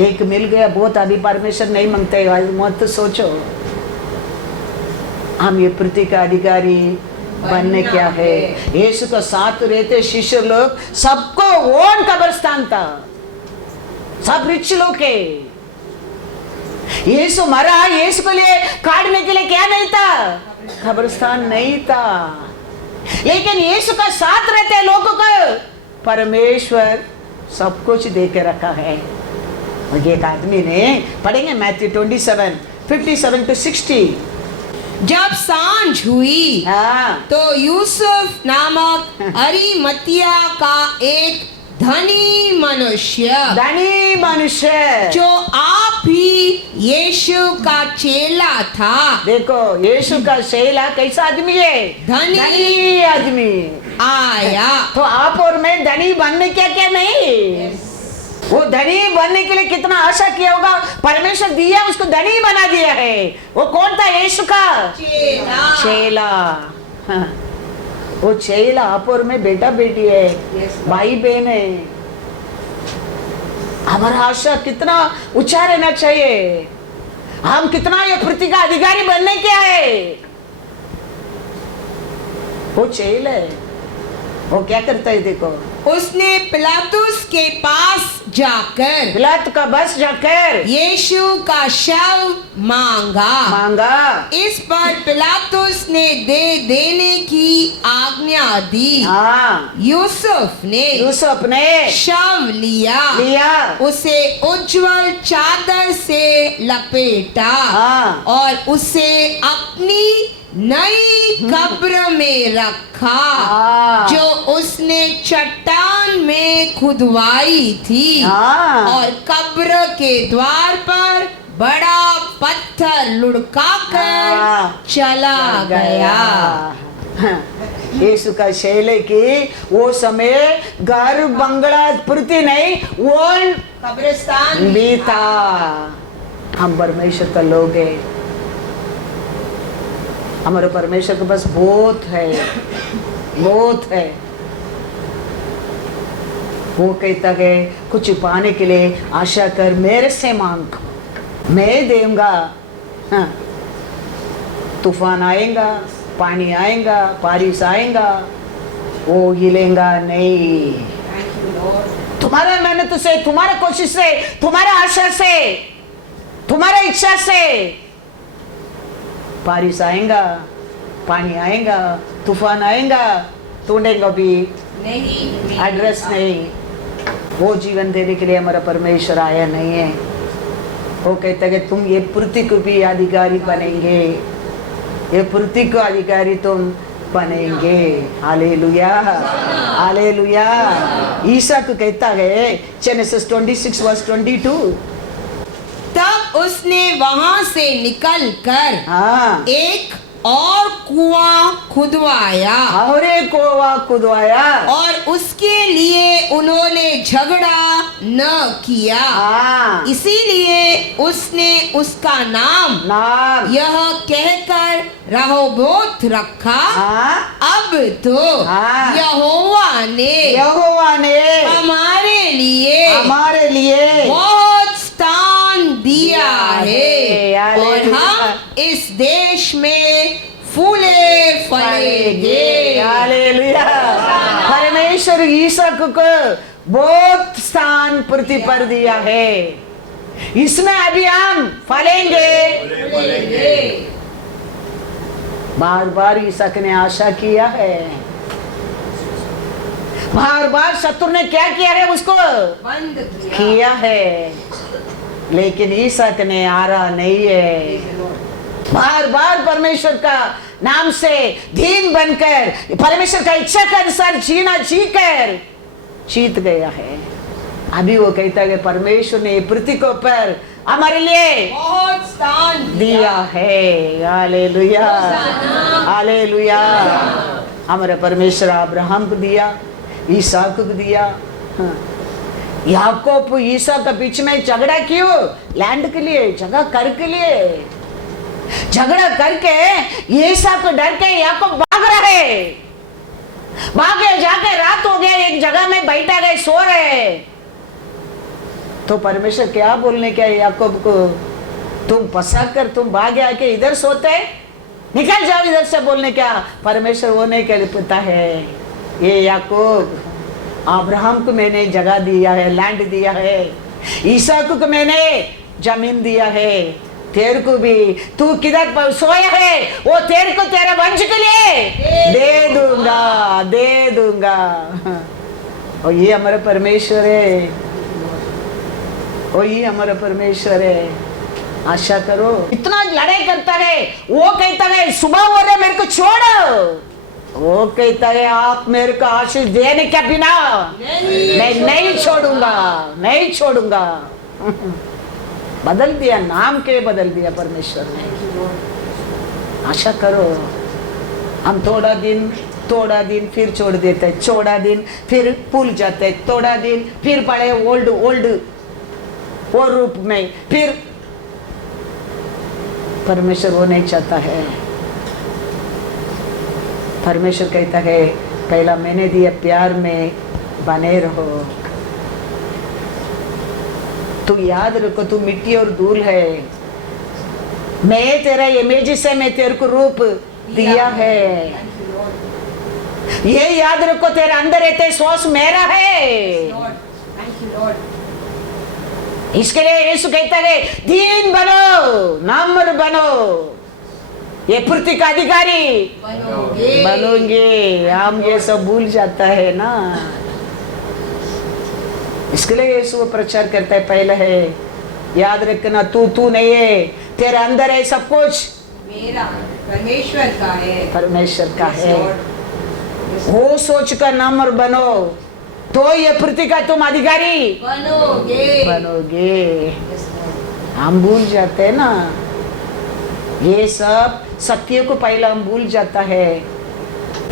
एक मिल गया बहुत, अभी परमेश्वर नहीं मांगते, मत सोचो। हम ये पृथ्वी का अधिकारी बनने क्या है। यीशु को साथ रहते शिष्य लोग, सबको ओन कब्रिस्तान था, सब रिच लोग के। यीशु मरा, यीशु को लिए काटने के लिए क्या नहीं था, कब्रिस्तान नहीं था। लेकिन यीशु का साथ रहते लोगों को परमेश्वर सब कुछ दे के रखा है। और एक आदमी ने, पढ़ेंगे मैथ्यू 27, 57 to 60। जब सांझ हुई हाँ तो यूसुफ नामक अरिमतिया का एक धनी मनुष्य जो आप ही यीशु का चेला था। देखो यीशु का चेला कैसा आदमी है, धनी आदमी आया। तो आप और मैं धनी बनने क्या नहीं। वो धनी बनने के लिए कितना आशा किया होगा, परमेश्वर दिया, उसको धनी बना दिया है। वो कौन था, यीशु का चेला। हाँ। वो चेला आप और में बेटा बेटी है, भाई बहन है। हमारा आशा कितना ऊंचा रहना चाहिए। हम कितना ये पृथ्वी का अधिकारी बनने क्या है। वो चेला है, वो क्या करता है देखो। उसने पिलातुस के पास जाकर, पिलातु का बस जाकर यीशु का शव मांगा। इस पर पिलातुस ने दे देने की आज्ञा दी। हाँ। यूसुफ ने शव लिया, उसे उज्जवल चादर से लपेटा। हाँ। और उसे अपनी नई कब्र में रखा जो उसने चट्टान में खुदवाई थी। और कब्र के द्वार पर बड़ा पत्थर लुढ़काकर चला गया। यीशु का शैले की वो समय घर बंगला पृथ्वी नहीं, वो कब्रिस्तान भी था। हम परमेश्वर का लोग हैं। हमारे परमेश्वर के पास बहुत है। वो कहता है कुछ पाने के लिए आशा कर, मेरे से मांग, मैं दूंगा। हाँ। तूफान आएगा, पानी आएगा, बारिश आएगा, वो हिलेगा नहीं। तुम्हारा मेहनत से, तुम्हारा कोशिश से, तुम्हारा आशा से, तुम्हारा इच्छा से बारिश आएगा, पानी आएगा, तूफान आएगा, तोड़ेगा भी नहीं, एड्रेस नहीं। वो जीवन देने के लिए हमारा परमेश्वर आया नहीं है। वो कहता है कि तुम ये पृथ्वी को भी अधिकारी बनेंगे, ये पृथ्वी को अधिकारी तुम बनेंगे। Hallelujah, hallelujah. ईसा को कहता है जेनेसिस 26 वर्स 22। तब उसने वहां से निकलकर हाँ। एक और कुआं खुदवाया, और उसके लिए उन्होंने झगड़ा न किया। हाँ। इसीलिए उसने उसका नाम यह कहकर रहोबोत रखा। हाँ। अब तो हाँ। यहोवा ने हमारे लिए बहुत दिया है, और हम इस देश में फूले हालेलुया। परमेश्वर ईसाक को बहुत स्थान पृथ्वी पर दिया है, इसमें अभी हम फलेंगे। बार बार ईसाक ने आशा किया है, बार बार शत्रु ने क्या किया है, उसको बंद किया है, लेकिन ईसाक ने हारा नहीं है। बार बार परमेश्वर का नाम से दीन बनकर परमेश्वर का इच्छा के अनुसार जीना जीकर जीत गया है। अभी वो कहता है परमेश्वर ने पृथ्वी के ऊपर हमारे लिए बहुत स्थान दिया है। Hallelujah, hallelujah. हमारे परमेश्वर अब्राहम को दिया, ईसाक को दिया। हाँ। याकूब ईसाक के बीच में झगड़ा क्यों? लैंड के लिए, जगह कर के लिए झगड़ा करके ईसाक को डर के याकूब भाग रहे, भागे जाके रात हो गया, एक जगह में बैठा गए, सो रहे। तो परमेश्वर क्या बोलने क्या याकूब को, तुम पसाक कर तुम भागे आके इधर सोते, निकल जाओ इधर से, बोलने क्या? परमेश्वर वो नहीं कह पता है, ये याकूब अब्राहम को मैंने जगह दिया है, लैंड दिया है, ईसाक को मैंने जमीन दिया है, तेरे को भी तू किधर सोया है वो तेरे को तेरे वंश के लिए दे दूंगा, दे दूंगा। और ये हमारा परमेश्वर है, और ये हमारा परमेश्वर है। आशा करो, इतना लड़ाई करता है, वो कहता है सुबह हो रहे मेरे को छोड़ो, वो कहता है आप मेरे को आशीष देने के बिना मैं नहीं छोड़ूंगा, नहीं छोड़ूंगा। बदल दिया, नाम के बदल दिया परमेश्वर ने। आशा करो, हम थोड़ा दिन फिर छोड़ देते, थोड़ा दिन फिर भूल जाते, थोड़ा दिन फिर पड़े ओल्ड वो रूप में, फिर परमेश्वर वो नहीं चाहता है। परमेश्वर कहता है पहला मैंने दिया प्यार में बने रहो। तू याद रखो, तू मिट्टी और धूल है, मैं तेरा इमेज से मैं तेरे को रूप दिया है, ये याद रखो, तेरे अंदर रहते श्वास मेरा है। इसके लिए यीशु कहता है दीन बनो, नम्र बनो, ये पृथ्वी का अधिकारी बनोगे। हम ये सब भूल जाता है ना, इसके लिए यीशु प्रचार करता है, पहले है याद रखना तू नहीं है, तेरे अंदर है सब कुछ मेरा, परमेश्वर का है, परमेश्वर का है। वो सोच कर नम्र बनो तो ये पृथ्वी का तुम अधिकारी बनोगे। हम भूल जाते हैं ना, ये सब सत्य को पहले हम भूल जाता है।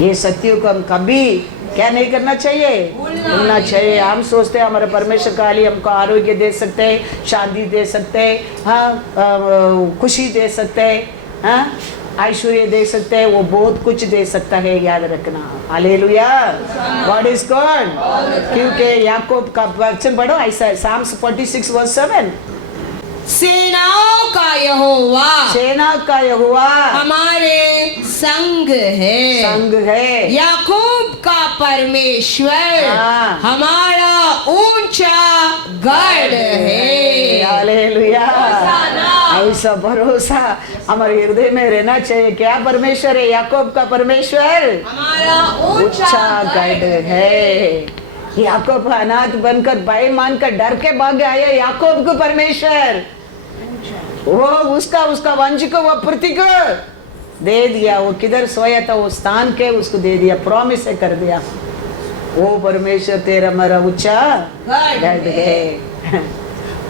ये सत्य को हम कभी क्या नहीं करना चाहिए, भूलना चाहिए। हम सोचते हैं हमारे परमेश्वर का लिए हमको आरोग्य दे सकते हैं, शांति दे सकते हैं, हाँ, खुशी दे सकते हैं, हाँ, ऐश्वर्य दे सकते हैं, वो बहुत कुछ दे सकता है, याद रखना। Hallelujah, God is God. क्योंकि याकूब का वचन पढ़ो ऐसा, साम्स 46:7, सेनाओं का यहोवा, सेना का यहोवा हमारे संग है, याकूब का परमेश्वर हमारा ऊंचा गढ़ है। हालेलुया, ऐसा भरोसा हमारे हृदय में रहना चाहिए। क्या परमेश्वर है? याकूब का परमेश्वर हमारा ऊंचा गढ़ है। याकूब अनाथ बनकर भाई मानकर डर के भाग आया, याकूब को परमेश्वर वो उसका वंश को वो पृथ्वी को दे दिया। वो किधर सोया था वो स्थान के उसको दे दिया, प्रॉमिस कर दिया। वो परमेश्वर तेरा मेरा ऊंचा गढ़ है।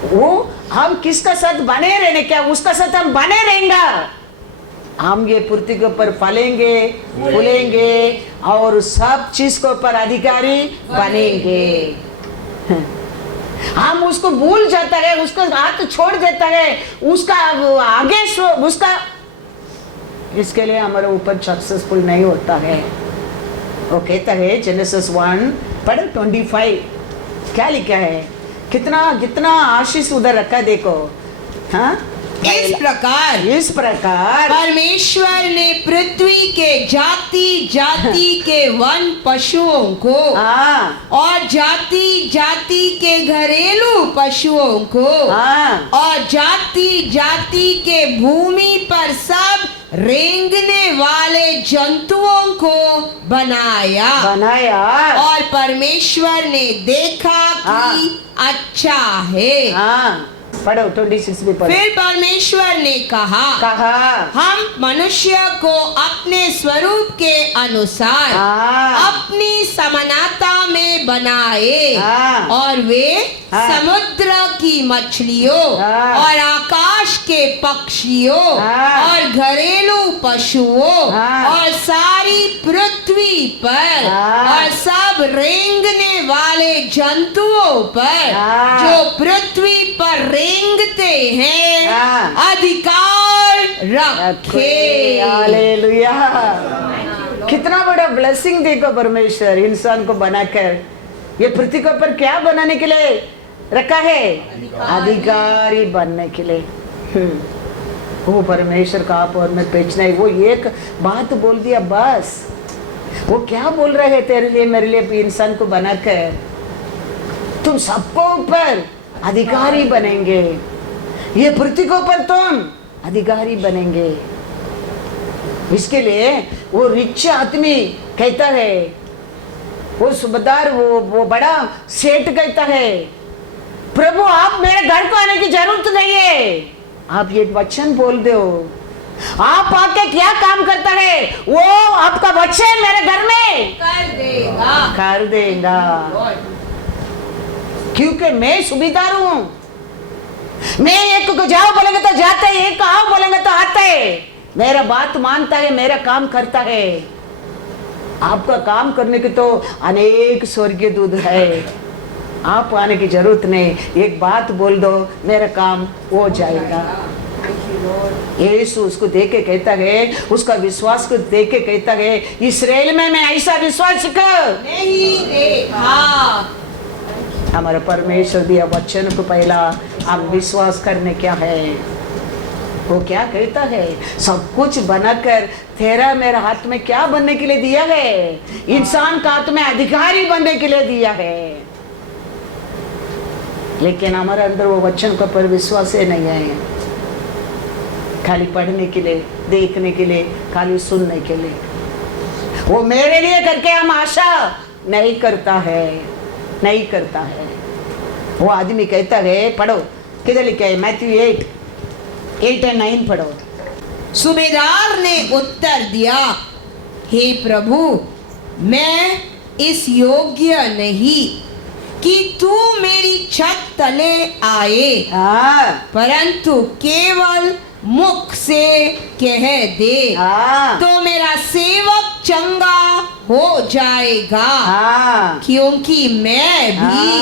वो हम किसका साथ बने रहने, क्या उसका साथ हम बने रहेंगे, हम ये पृथ्वी के ऊपर फलेंगे फूलेंगे और सब चीज के ऊपर अधिकारी बनेंगे। हम उसको भूल जाता है, उसको हाथ छोड़ देता है, उसका आगे उसका, इसके लिए हमारे ऊपर सक्सेसफुल नहीं होता है। वो कहता है जेनेसिस 1:25 क्या लिखा है, कितना कितना आशीष उधर रखा देखो। हाँ, इस प्रकार परमेश्वर ने पृथ्वी के जाति जाति के वन पशुओं को और जाति जाति के घरेलू पशुओं को और जाति जाति के भूमि पर सब रेंगने वाले जंतुओं को बनाया और परमेश्वर ने देखा कि अच्छा है। पढ़ो 26 भी पढ़ो। फिर परमेश्वर ने कहा हम मनुष्य को अपने स्वरूप के अनुसार अपनी समानता में बनाए और वे समुद्र की मछलियों और आकाश के पक्षियों और घरेलू पशुओं और सारी पृथ्वी पर और सब रेंगने वाले जंतुओं पर जो पृथ्वी पर रेंगते हैं अधिकार रखे। हालेलुया। कितना बड़ा ब्लेसिंग देखो परमेश्वर इंसान को बनाकर ये पृथ्वी के ऊपर क्या बनाने के लिए रखा है? अधिकारी बनने के लिए। वो परमेश्वर का आप और मैं पेचना है। वो एक बात बोल दिया बस। वो क्या बोल रहे हैं तेरे लिए मेरे लिए इंसान को बनाकर तुम सबको ऊपर अधिकारी बनेंगे। ये पृथ्वी के ऊपर तुम अधिकारी बनेंगे। इसके लिए वो रिच आदमी कहता है, वो सूबेदार वो बड़ा सेठ कहता है प्रभु आप मेरे घर को आने की जरूरत नहीं है, आप ये वचन बोल दो। आप आके क्या काम करता है वो आपका वचन मेरे घर में कर देगा क्योंकि मैं सूबेदार हूं। मैं एक को जाओ बोलेंगे तो जाता है, एक आओ बोलेंगे तो आता है। मेरा बात मानता है, मेरा काम करता है। आपका काम करने के तो अनेक स्वर्गीय दूत है, आप आने की जरूरत नहीं। एक बात बोल दो मेरा काम हो जाएगा। यीशु उसको देख के कहता है, उसका विश्वास को देख के कहता है इस्राएल में मैं ऐसा विश्वास नहीं देखा। हमारा परमेश्वर दिया वचन को पहला हम विश्वास करने क्या है। वो क्या कहता है सब कुछ बनाकर तेरा मेरा हाथ में क्या बनने के लिए दिया है? इंसान का हाथ में अधिकारी बनने के लिए दिया है। लेकिन हमारे अंदर वो वचन का पर विश्वास ही नहीं है। खाली पढ़ने के लिए, देखने के लिए, खाली सुनने के लिए, वो मेरे लिए करके हम आशा नहीं करता है। वो आदमी कहता है, पढ़ो किधर लिखा है? मैथ्यू 8 और 9 पढ़ो। सूबेदार ने उत्तर दिया, हे प्रभु मैं इस योग्य नहीं कि तू मेरी छत तले आए, परंतु केवल मुख से कह दे तो मेरा सेवक चंगा हो जाएगा। क्योंकि मैं भी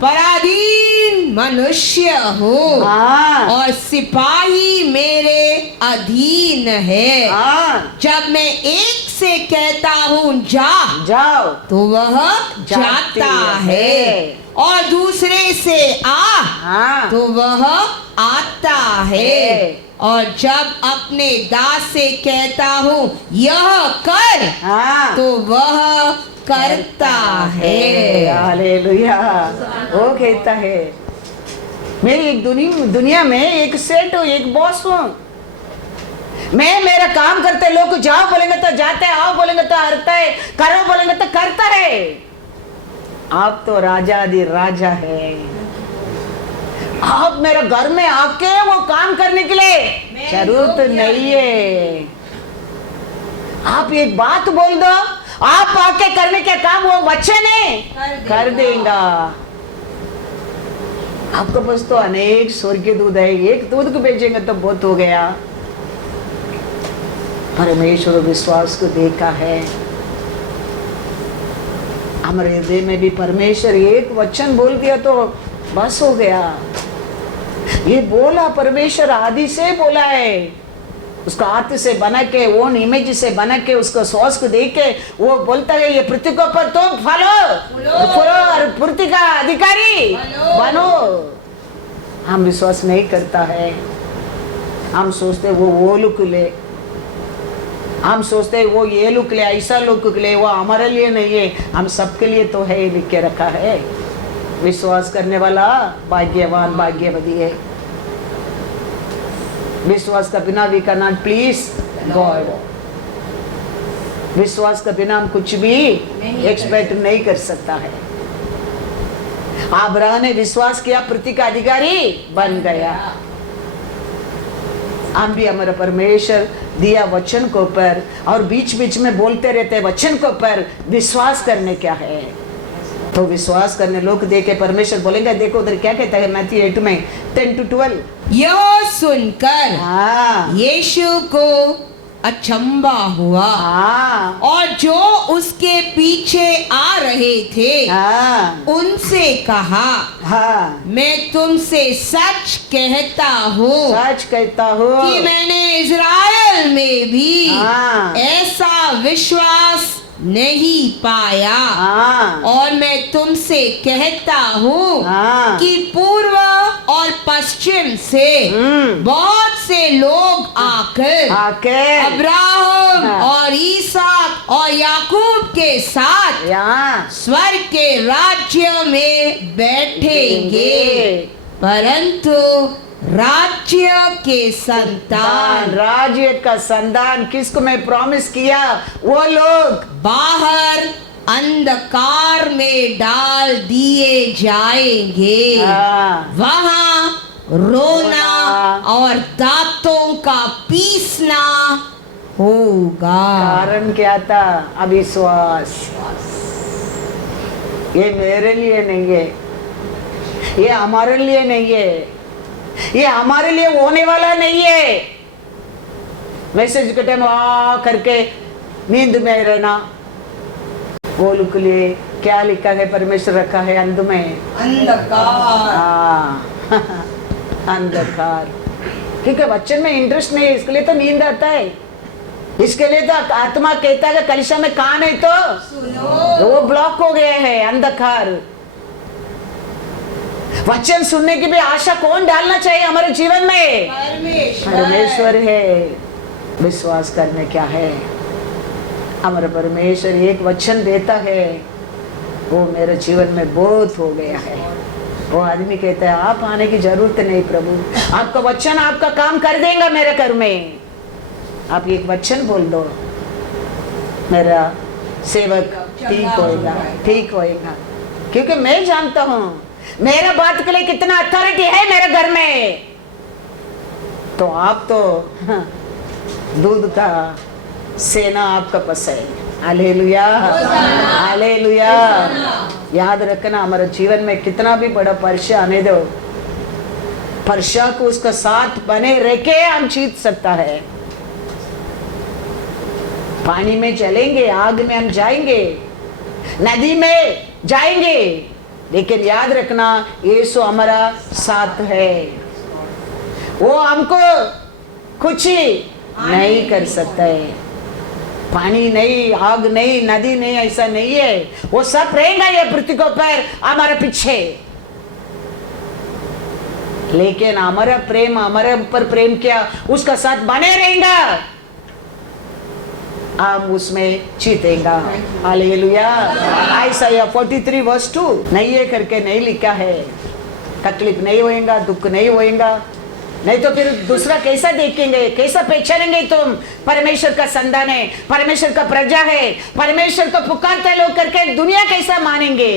पराधीन मनुष्य हूँ और सिपाही मेरे अधीन है। जब मैं एक से कहता हूँ जाओ तो वह जाता है और दूसरे से आ तो वह आता है और जब अपने दास से कहता हूँ यह कर तो वह करता है। हालेलुया। वो कहता है मैं एक दुनिया में एक सेठ हूँ, एक बॉस हूँ। मैं मेरा काम करते, लोग जाओ बोलेंगे तो जाते है, आओ बोलेंगे तो आता है, करो बोलेंगे तो करता है। आप तो राजाधि राजा है। आप मेरे घर में आके वो काम करने के लिए जरूरत नहीं है। आप एक बात बोल दो, आप आके करने के काम वो वचन है कर देगा। आपके पास तो अनेक स्वर्गीय दूध है, एक दूध को भेजेंगे तो बहुत हो गया। परमेश्वर विश्वास को देखा है। हमारे हृदय में भी परमेश्वर एक वचन बोल दिया तो बस हो गया। ये बोला परमेश्वर आदि से बोला है, उसका हाथ से बना के, वो इमेज से बना के, उसको सॉस को देख के वो बोलता है ये पृथ्वी को पर तो फलो और पृथ्वी का अधिकारी बनो। हम विश्वास नहीं करता है। हम सोचते वो लुक ले, हम सोचते वो ये लुक ले, ऐसा लुक ले, वो हमारे लिए नहीं है, हम सबके लिए तो है, लिख के रखा है। विश्वास करने वाला भाग्यवान भाग्यवती है। विश्वास का बिना we can not please God. विश्वास का बिना हम कुछ भी एक्सपेक्ट नहीं कर सकता है। अब्राहम ने विश्वास किया, पृथ्वी का अधिकारी बन गया। हम भी हमारा परमेश्वर दिया वचन को ऊपर और बीच बीच में बोलते रहते हैं वचन को ऊपर विश्वास करने क्या है। तो विश्वास करने लोग देखे परमेश्वर बोलेंगे, देखो उधर क्या कहता है मैथ्यू 8 में 10-12। यह सुनकर हाँ यीशु को अचंबा हुआ हाँ और जो उसके पीछे आ रहे थे हाँ उनसे कहा, हाँ मैं तुमसे सच कहता हूँ सच कहता हूँ कि मैंने इज़राइल में भी हाँ ऐसा विश्वास नहीं पाया। हाँ और मैं तुमसे कहता हूँ हाँ कि पूर्व और पश्चिम से बहुत से लोग आकर आके अब्राहम हाँ। और ईसाक और याकूब के साथ यहाँ स्वर्ग के राज्य में बैठेंगे, परंतु राज्य के संतान राज्य का संतान किसको मैं प्रॉमिस किया, वो लोग बाहर अंधकार में डाल दिए जाएंगे। हाँ, वहां रोना और दांतों का पीसना होगा। कारण क्या था, अविश्वास। ये मेरे लिए नहीं है, ये हमारे लिए नहीं है, ये हमारे लिए होने वाला नहीं है। मैसेज के टाइम आ करके नींद में रहना, वो लोग के लिए क्या लिखा है परमेश्वर रखा है अंध में अंधकार। हाँ अंधकार, क्योंकि वचन में इंटरेस्ट नहीं है, इसके लिए तो नींद आता है। इसके लिए तो आत्मा कहता है कलिशा में कान है तो वो ब्लॉक हो गया है, अंधकार। वचन सुनने की भी आशा कौन डालना चाहिए हमारे जीवन में, परमेश्वर है। विश्वास करने क्या है, हमारा परमेश्वर एक वचन देता है, वो मेरे जीवन में बहुत हो गया है। वो आदमी कहता है आप आने की जरूरत नहीं प्रभु, आपका वचन आपका काम कर देगा मेरे घर में। आप एक वचन बोल दो, मेरा सेवक ठीक होएगा, ठीक होएगा। क्योंकि मैं जानता हूँ मेरा बात के लिए कितना अथॉरिटी है मेरे घर में। तो आप तो दूध का सेना आपका पास है। Hallelujah hallelujah. याद रखना, हमारे जीवन में कितना भी बड़ा परीक्षा आने दो, परीक्षा को उसका साथ बने रह के हम जीत सकता है। पानी में चलेंगे, आग में हम जाएंगे, नदी में जाएंगे, लेकिन याद रखना यीशु हमारा साथ है। वो हमको कुछ नहीं कर सकता है। पानी नहीं, आग नहीं, नदी नहीं, ऐसा नहीं है। वो सब रहेगा ये पृथ्वी के ऊपर हमारे पीछे, लेकिन हमारा प्रेम, हमारे ऊपर प्रेम किया, उसका साथ बने रहेगा, हम उसमें जीतेगा। हालेलुया। आइसाया 43:2 नहीं है करके नहीं लिखा है। तकलीफ नहीं होएगा, दुख नहीं होएगा, नहीं तो फिर दूसरा कैसा देखेंगे, कैसा पहचानेंगे तुम परमेश्वर का संतान है, परमेश्वर का प्रजा है, परमेश्वर को पुकारते लोग करके दुनिया कैसा मानेंगे।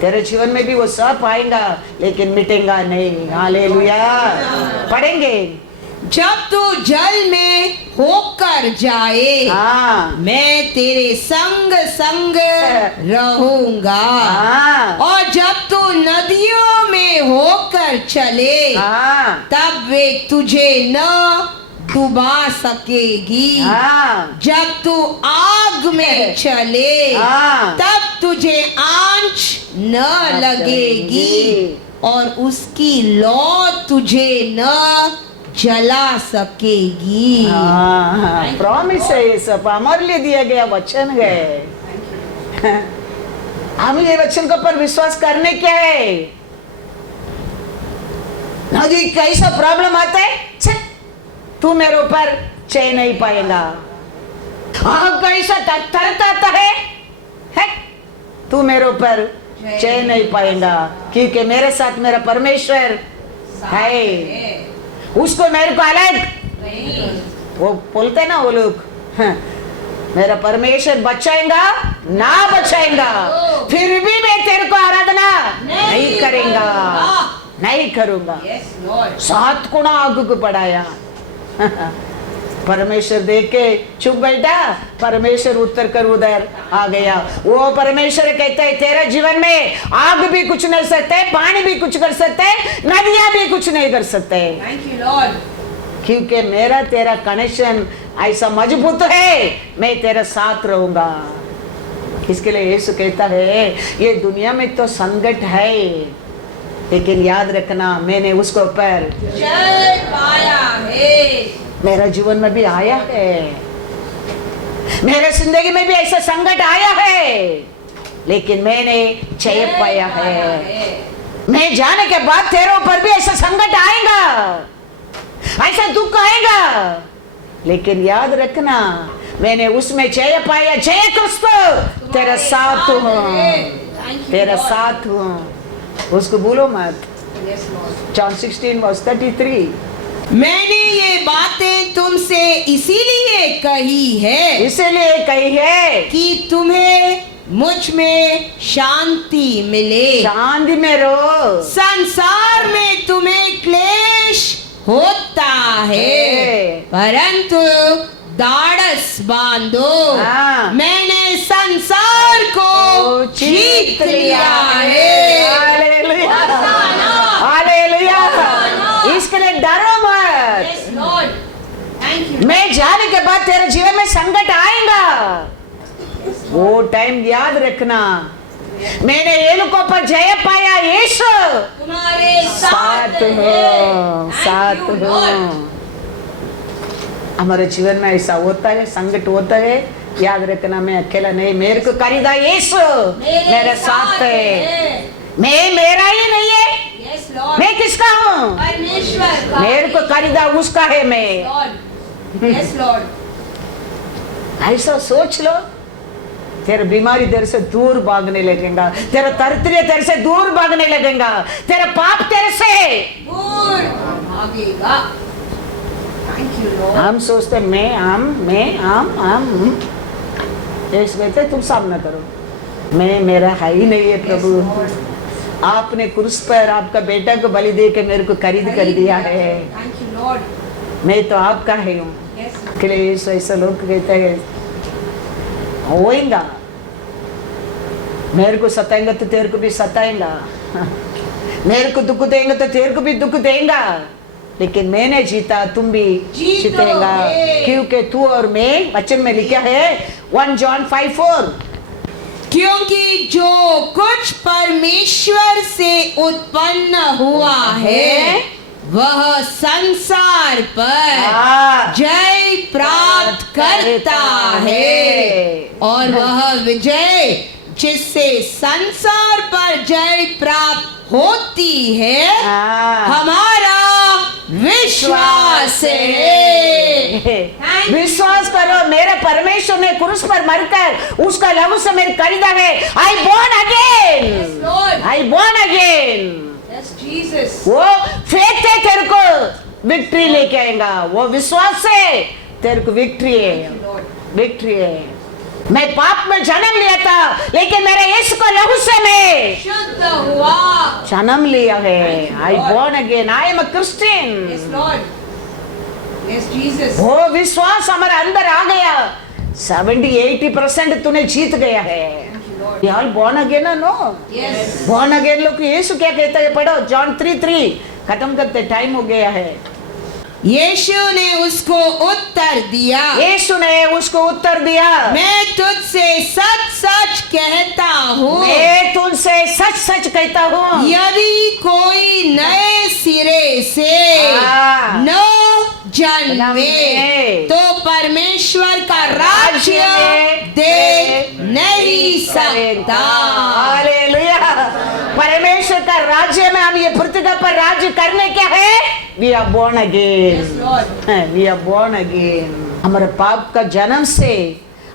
तेरे जीवन में भी वो सब आएगा लेकिन मिटेगा नहीं। हालेलुया। पढ़ेंगे, जब तू जल में होकर जाए हाँ मैं तेरे संग संग रहूंगा, हाँ और जब तू नदियों में होकर चले हाँ तब वे तुझे न डुबा सकेगी। हाँ जब तू आग में चले हाँ तब तुझे आंच न लगेगी, और उसकी लौ तुझे न जला सकेगी। प्रॉमिस है, ये सब हमारे लिए दिया गया वचन है। हम ये वचन के ऊपर विश्वास करने क्या है, नदी कैसा प्रॉब्लम आता है, छट, तू मेरे ऊपर चैन नहीं पाएगा। आग कैसा तरता आता है, तू मेरे ऊपर चैन नहीं पाएगा, क्योंकि मेरे साथ मेरा परमेश्वर है। उसको मेरे को अलग वो बोलते ना वो लोग, मेरा परमेश्वर बचाएगा ना बचाएगा, फिर भी मैं तेरे को आराधना नहीं करेगा, नहीं करूंगा। 7 गुना आग को पढ़ाया। परमेश्वर देख के चुप बैठा, परमेश्वर उत्तर कर उधर आ गया। वो परमेश्वर कहता है तेरे जीवन में आग भी कुछ नहीं सकते, पानी भी कुछ कर सकते, नदियां भी कुछ नहीं कर सकते, क्योंकि मेरा तेरा कनेक्शन ऐसा मजबूत है, मैं तेरे साथ रहूंगा। इसके लिए यीशु कहता है ये दुनिया में तो संकट है, लेकिन याद रखना मैंने उसके ऊपर जय पाया है। मेरा जीवन में भी आया है, मेरे जिंदगी में भी ऐसा संकट आया है, लेकिन मैंने जय पाया है। मैं जाने के बाद तेरे ऊपर भी ऐसा संकट आएगा, ऐसा दुख आएगा, लेकिन याद रखना मैंने उसमें जय पाया। जय क्रिस्तु तेरा साथ हूँ, तेरा साथ हूँ, उसको भूलो मत। जॉन 16:33। मैंने ये बातें तुमसे इसीलिए कही है, इसलिए कही है कि तुम्हें मुझ में शांति मिले। शांति में रहो। संसार में तुम्हें क्लेश होता है, परंतु दाढ़स बांधो, मैंने संसार को जीत लिया है। Hallelujah, hallelujah. इसके लिए डरो मत। मैं जाने के बाद तेरे जीवन में संकट आएगा, वो टाइम याद रखना मैंने ये लोगों पर जय पाया, यीशु तुम्हारे साथ हो, साथ हो। हमारे जीवन में ऐसा होता है, संकट होता है, याद रखना मैं अकेला नहीं, मेरे को खरीदा यीशु मेरे साथ है। मैं मेरा ही नहीं है, मैं किसका हूँ? परमेश्वर। मेरे को खरीदा उसका है मैं। ऐसा सोच लो, तेरा बीमारी तेरे से दूर भागने लगेगा, तेरा दरिद्र तेरे से दूर भागने लगेगा, तेरा पाप तेरे से दूर भागेगा। हम सोचते मैं कहते तुम सामना करो, मैं मेरा है ही नहीं है प्रभु। आपने क्रूस पर आपका बेटा को बलि दे के मेरे को खरीद कर दिया है, मैं तो आपका है हूँ। ऐसा लोग कहते हैं होएगा, मेरे को सताएंगा तो तेरे को भी सताएंगा, मेरे को दुख देंगे तो तेरे को भी दुख देगा, लेकिन मैंने जीता तुम भी जीतेगा, क्योंकि तू और मैं। वचन में लिखा है 1 जॉन 5:4, क्योंकि जो कुछ परमेश्वर से उत्पन्न हुआ है वह संसार पर जय प्राप्त करता है, और वह विजय जिससे संसार पर जय प्राप्त होती है हमारा विश्वास है। विश्वास करो, मेरे परमेश्वर ने क्रूस पर मरकर उसका लहू से मेरे खरीदा है। I born again, I born again. वो फेथ है, तेरे को विक्ट्री लेके आएगा, वो विश्वास से तेरे को विक्ट्री है, विक्ट्री है। मैं पाप में जन्म लिया था, लेकिन मेरे यीशु को लहू से मैं शुद्ध हुआ, जन्म लिया है। I born again, I am a Christian. वो विश्वास हमारे अंदर आ गया, 70-80% तूने जीत गया है। यार बोर्न अगेन है नो, बोर्न अगेन लोग यीशु क्या कहता है, पढ़ो जॉन 3:3। खत्म करते, टाइम हो गया है। यीशु ने उसको उत्तर दिया, यीशु ने उसको उत्तर दिया, मैं तुझसे सच सच कहता हूँ, मैं तुझसे सच सच कहता हूँ, यदि कोई नए सिरे से न जन्मे तो परमेश्वर का राज्य देख नहीं सकता। हालेलुया, परमेश्वर का राज्य में हम ये पृथ्वी पर राज्य करने क्या है? We are born again, we are born again. हमारे पाप का जन्म से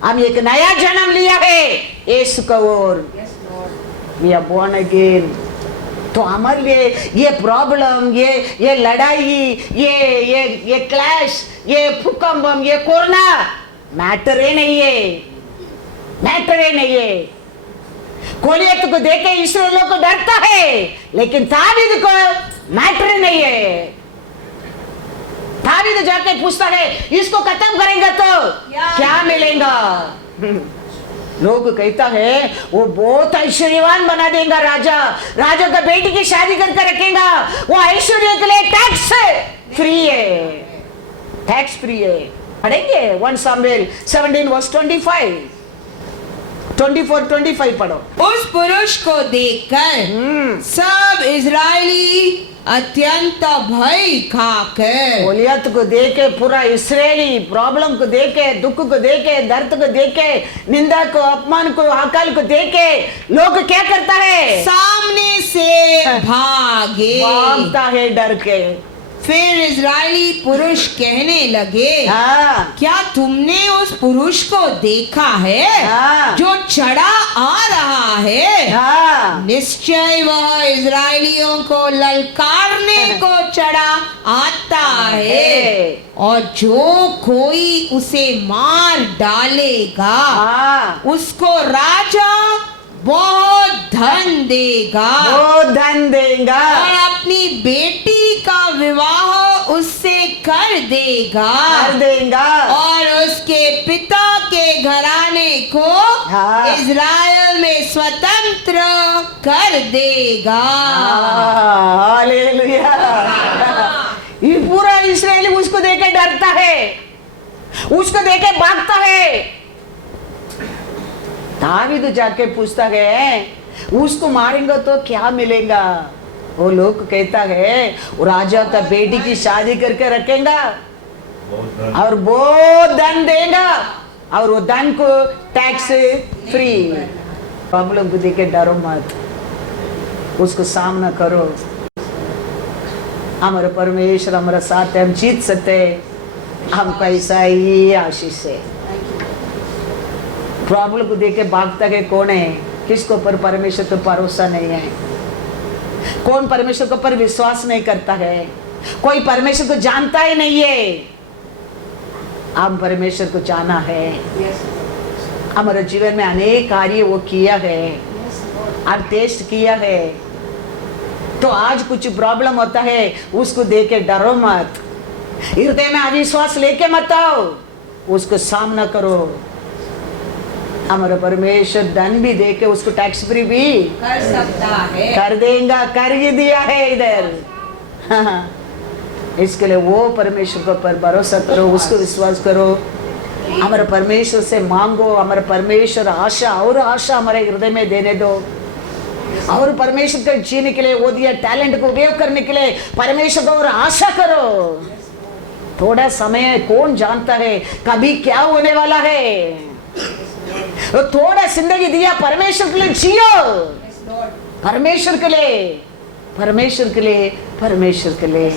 हम एक नया जन्म लिया है यीशु का ओर। We are born again. तो हमारे लिए ये प्रॉब्लम, ये लड़ाई, ये क्लैश, ये भूकंप, ये कोरोना मैटर ही नहीं है, मैटर ही नहीं है। गोलियत को देखे इस्राएलियों को डरता है, लेकिन दावीद को मैटर ही नहीं है। दावीद जाके पूछता है इसको खत्म करेंगे तो क्या मिलेगा? लोग कहता है वो बहुत ऐश्वर्यवान बना देगा, राजा का बेटी की शादी करके रखेगा, वो ऐश्वर्य के लिए टैक्स फ्री है, टैक्स फ्री है। पढ़ेंगे 1 सामुएल 17 वर्स 24 25 पढ़ो। उस पुरुष को देखकर सब इजरायली अत्यंत भय खाकर, गोलियत को देखे, पूरा इस्राएली प्रॉब्लम को देखे, दुख को देखे, दर्द को देखे, निंदा को, अपमान को, अकाल को देखे, लोग क्या करता है? सामने से भागता है डर के। फिर इजरायली पुरुष कहने लगे, क्या तुमने उस पुरुष को देखा है जो चढ़ा आ रहा है? निश्चय वह इजरायलियों को ललकारने को चढ़ा आता है, और जो कोई उसे मार डालेगा उसको राजा बहुत धन देगा, बहुत धन देगा, और अपनी बेटी का विवाह उससे कर देगा, और उसके पिता के घराने को इजराइल में स्वतंत्र कर देगा। हालेलुया। ये पूरा इस्राएल उसको देके डरता है, उसको देके भागता है। दावीद जाके पूछता है उसको मारेंगे तो क्या मिलेगा? वो लोग कहता है वो राजा का बेटी की शादी करके रखेगा और बहुत धन देगा, और वो धन को टैक्स फ्री। प्रॉब्लम को देखे डरो मत, उसको सामना करो। हमारा परमेश्वर हमारा साथ है, हम जीत सकते, हम कैसा ही आशीष है। प्रॉब्लम को देख के भागता है कौन है? किसको पर परमेश्वर को भरोसा नहीं है? कौन परमेश्वर को पर विश्वास नहीं करता है? कोई परमेश्वर को जानता ही नहीं है। हम परमेश्वर को जाना है, हमारे जीवन में अनेक कार्य वो किया है, और टेस्ट किया है। तो आज कुछ प्रॉब्लम होता है उसको देख के डरो मत, हृदय में अविश्वास लेके मत आओ, उसको सामना करो। हमारा परमेश्वर धन भी देके उसको टैक्स फ्री भी कर सकता है, कर देगा, कर ही दिया है इधर। इसके लिए वो परमेश्वर को पर भरोसा करो, उसको विश्वास करो, हमारे परमेश्वर से मांगो। हमारे परमेश्वर आशा और आशा हमारे हृदय में देने दो, और परमेश्वर के जीने के लिए वो दिया टैलेंट को उपयोग करने के लिए परमेश्वर को और आशा करो। थोड़ा समय कौन जानता है कभी क्या होने वाला है? थोड़ा जिंदगी दिया परमेश्वर के लिए जियो, परमेश्वर के लिए, परमेश्वर के लिए, परमेश्वर के लिए।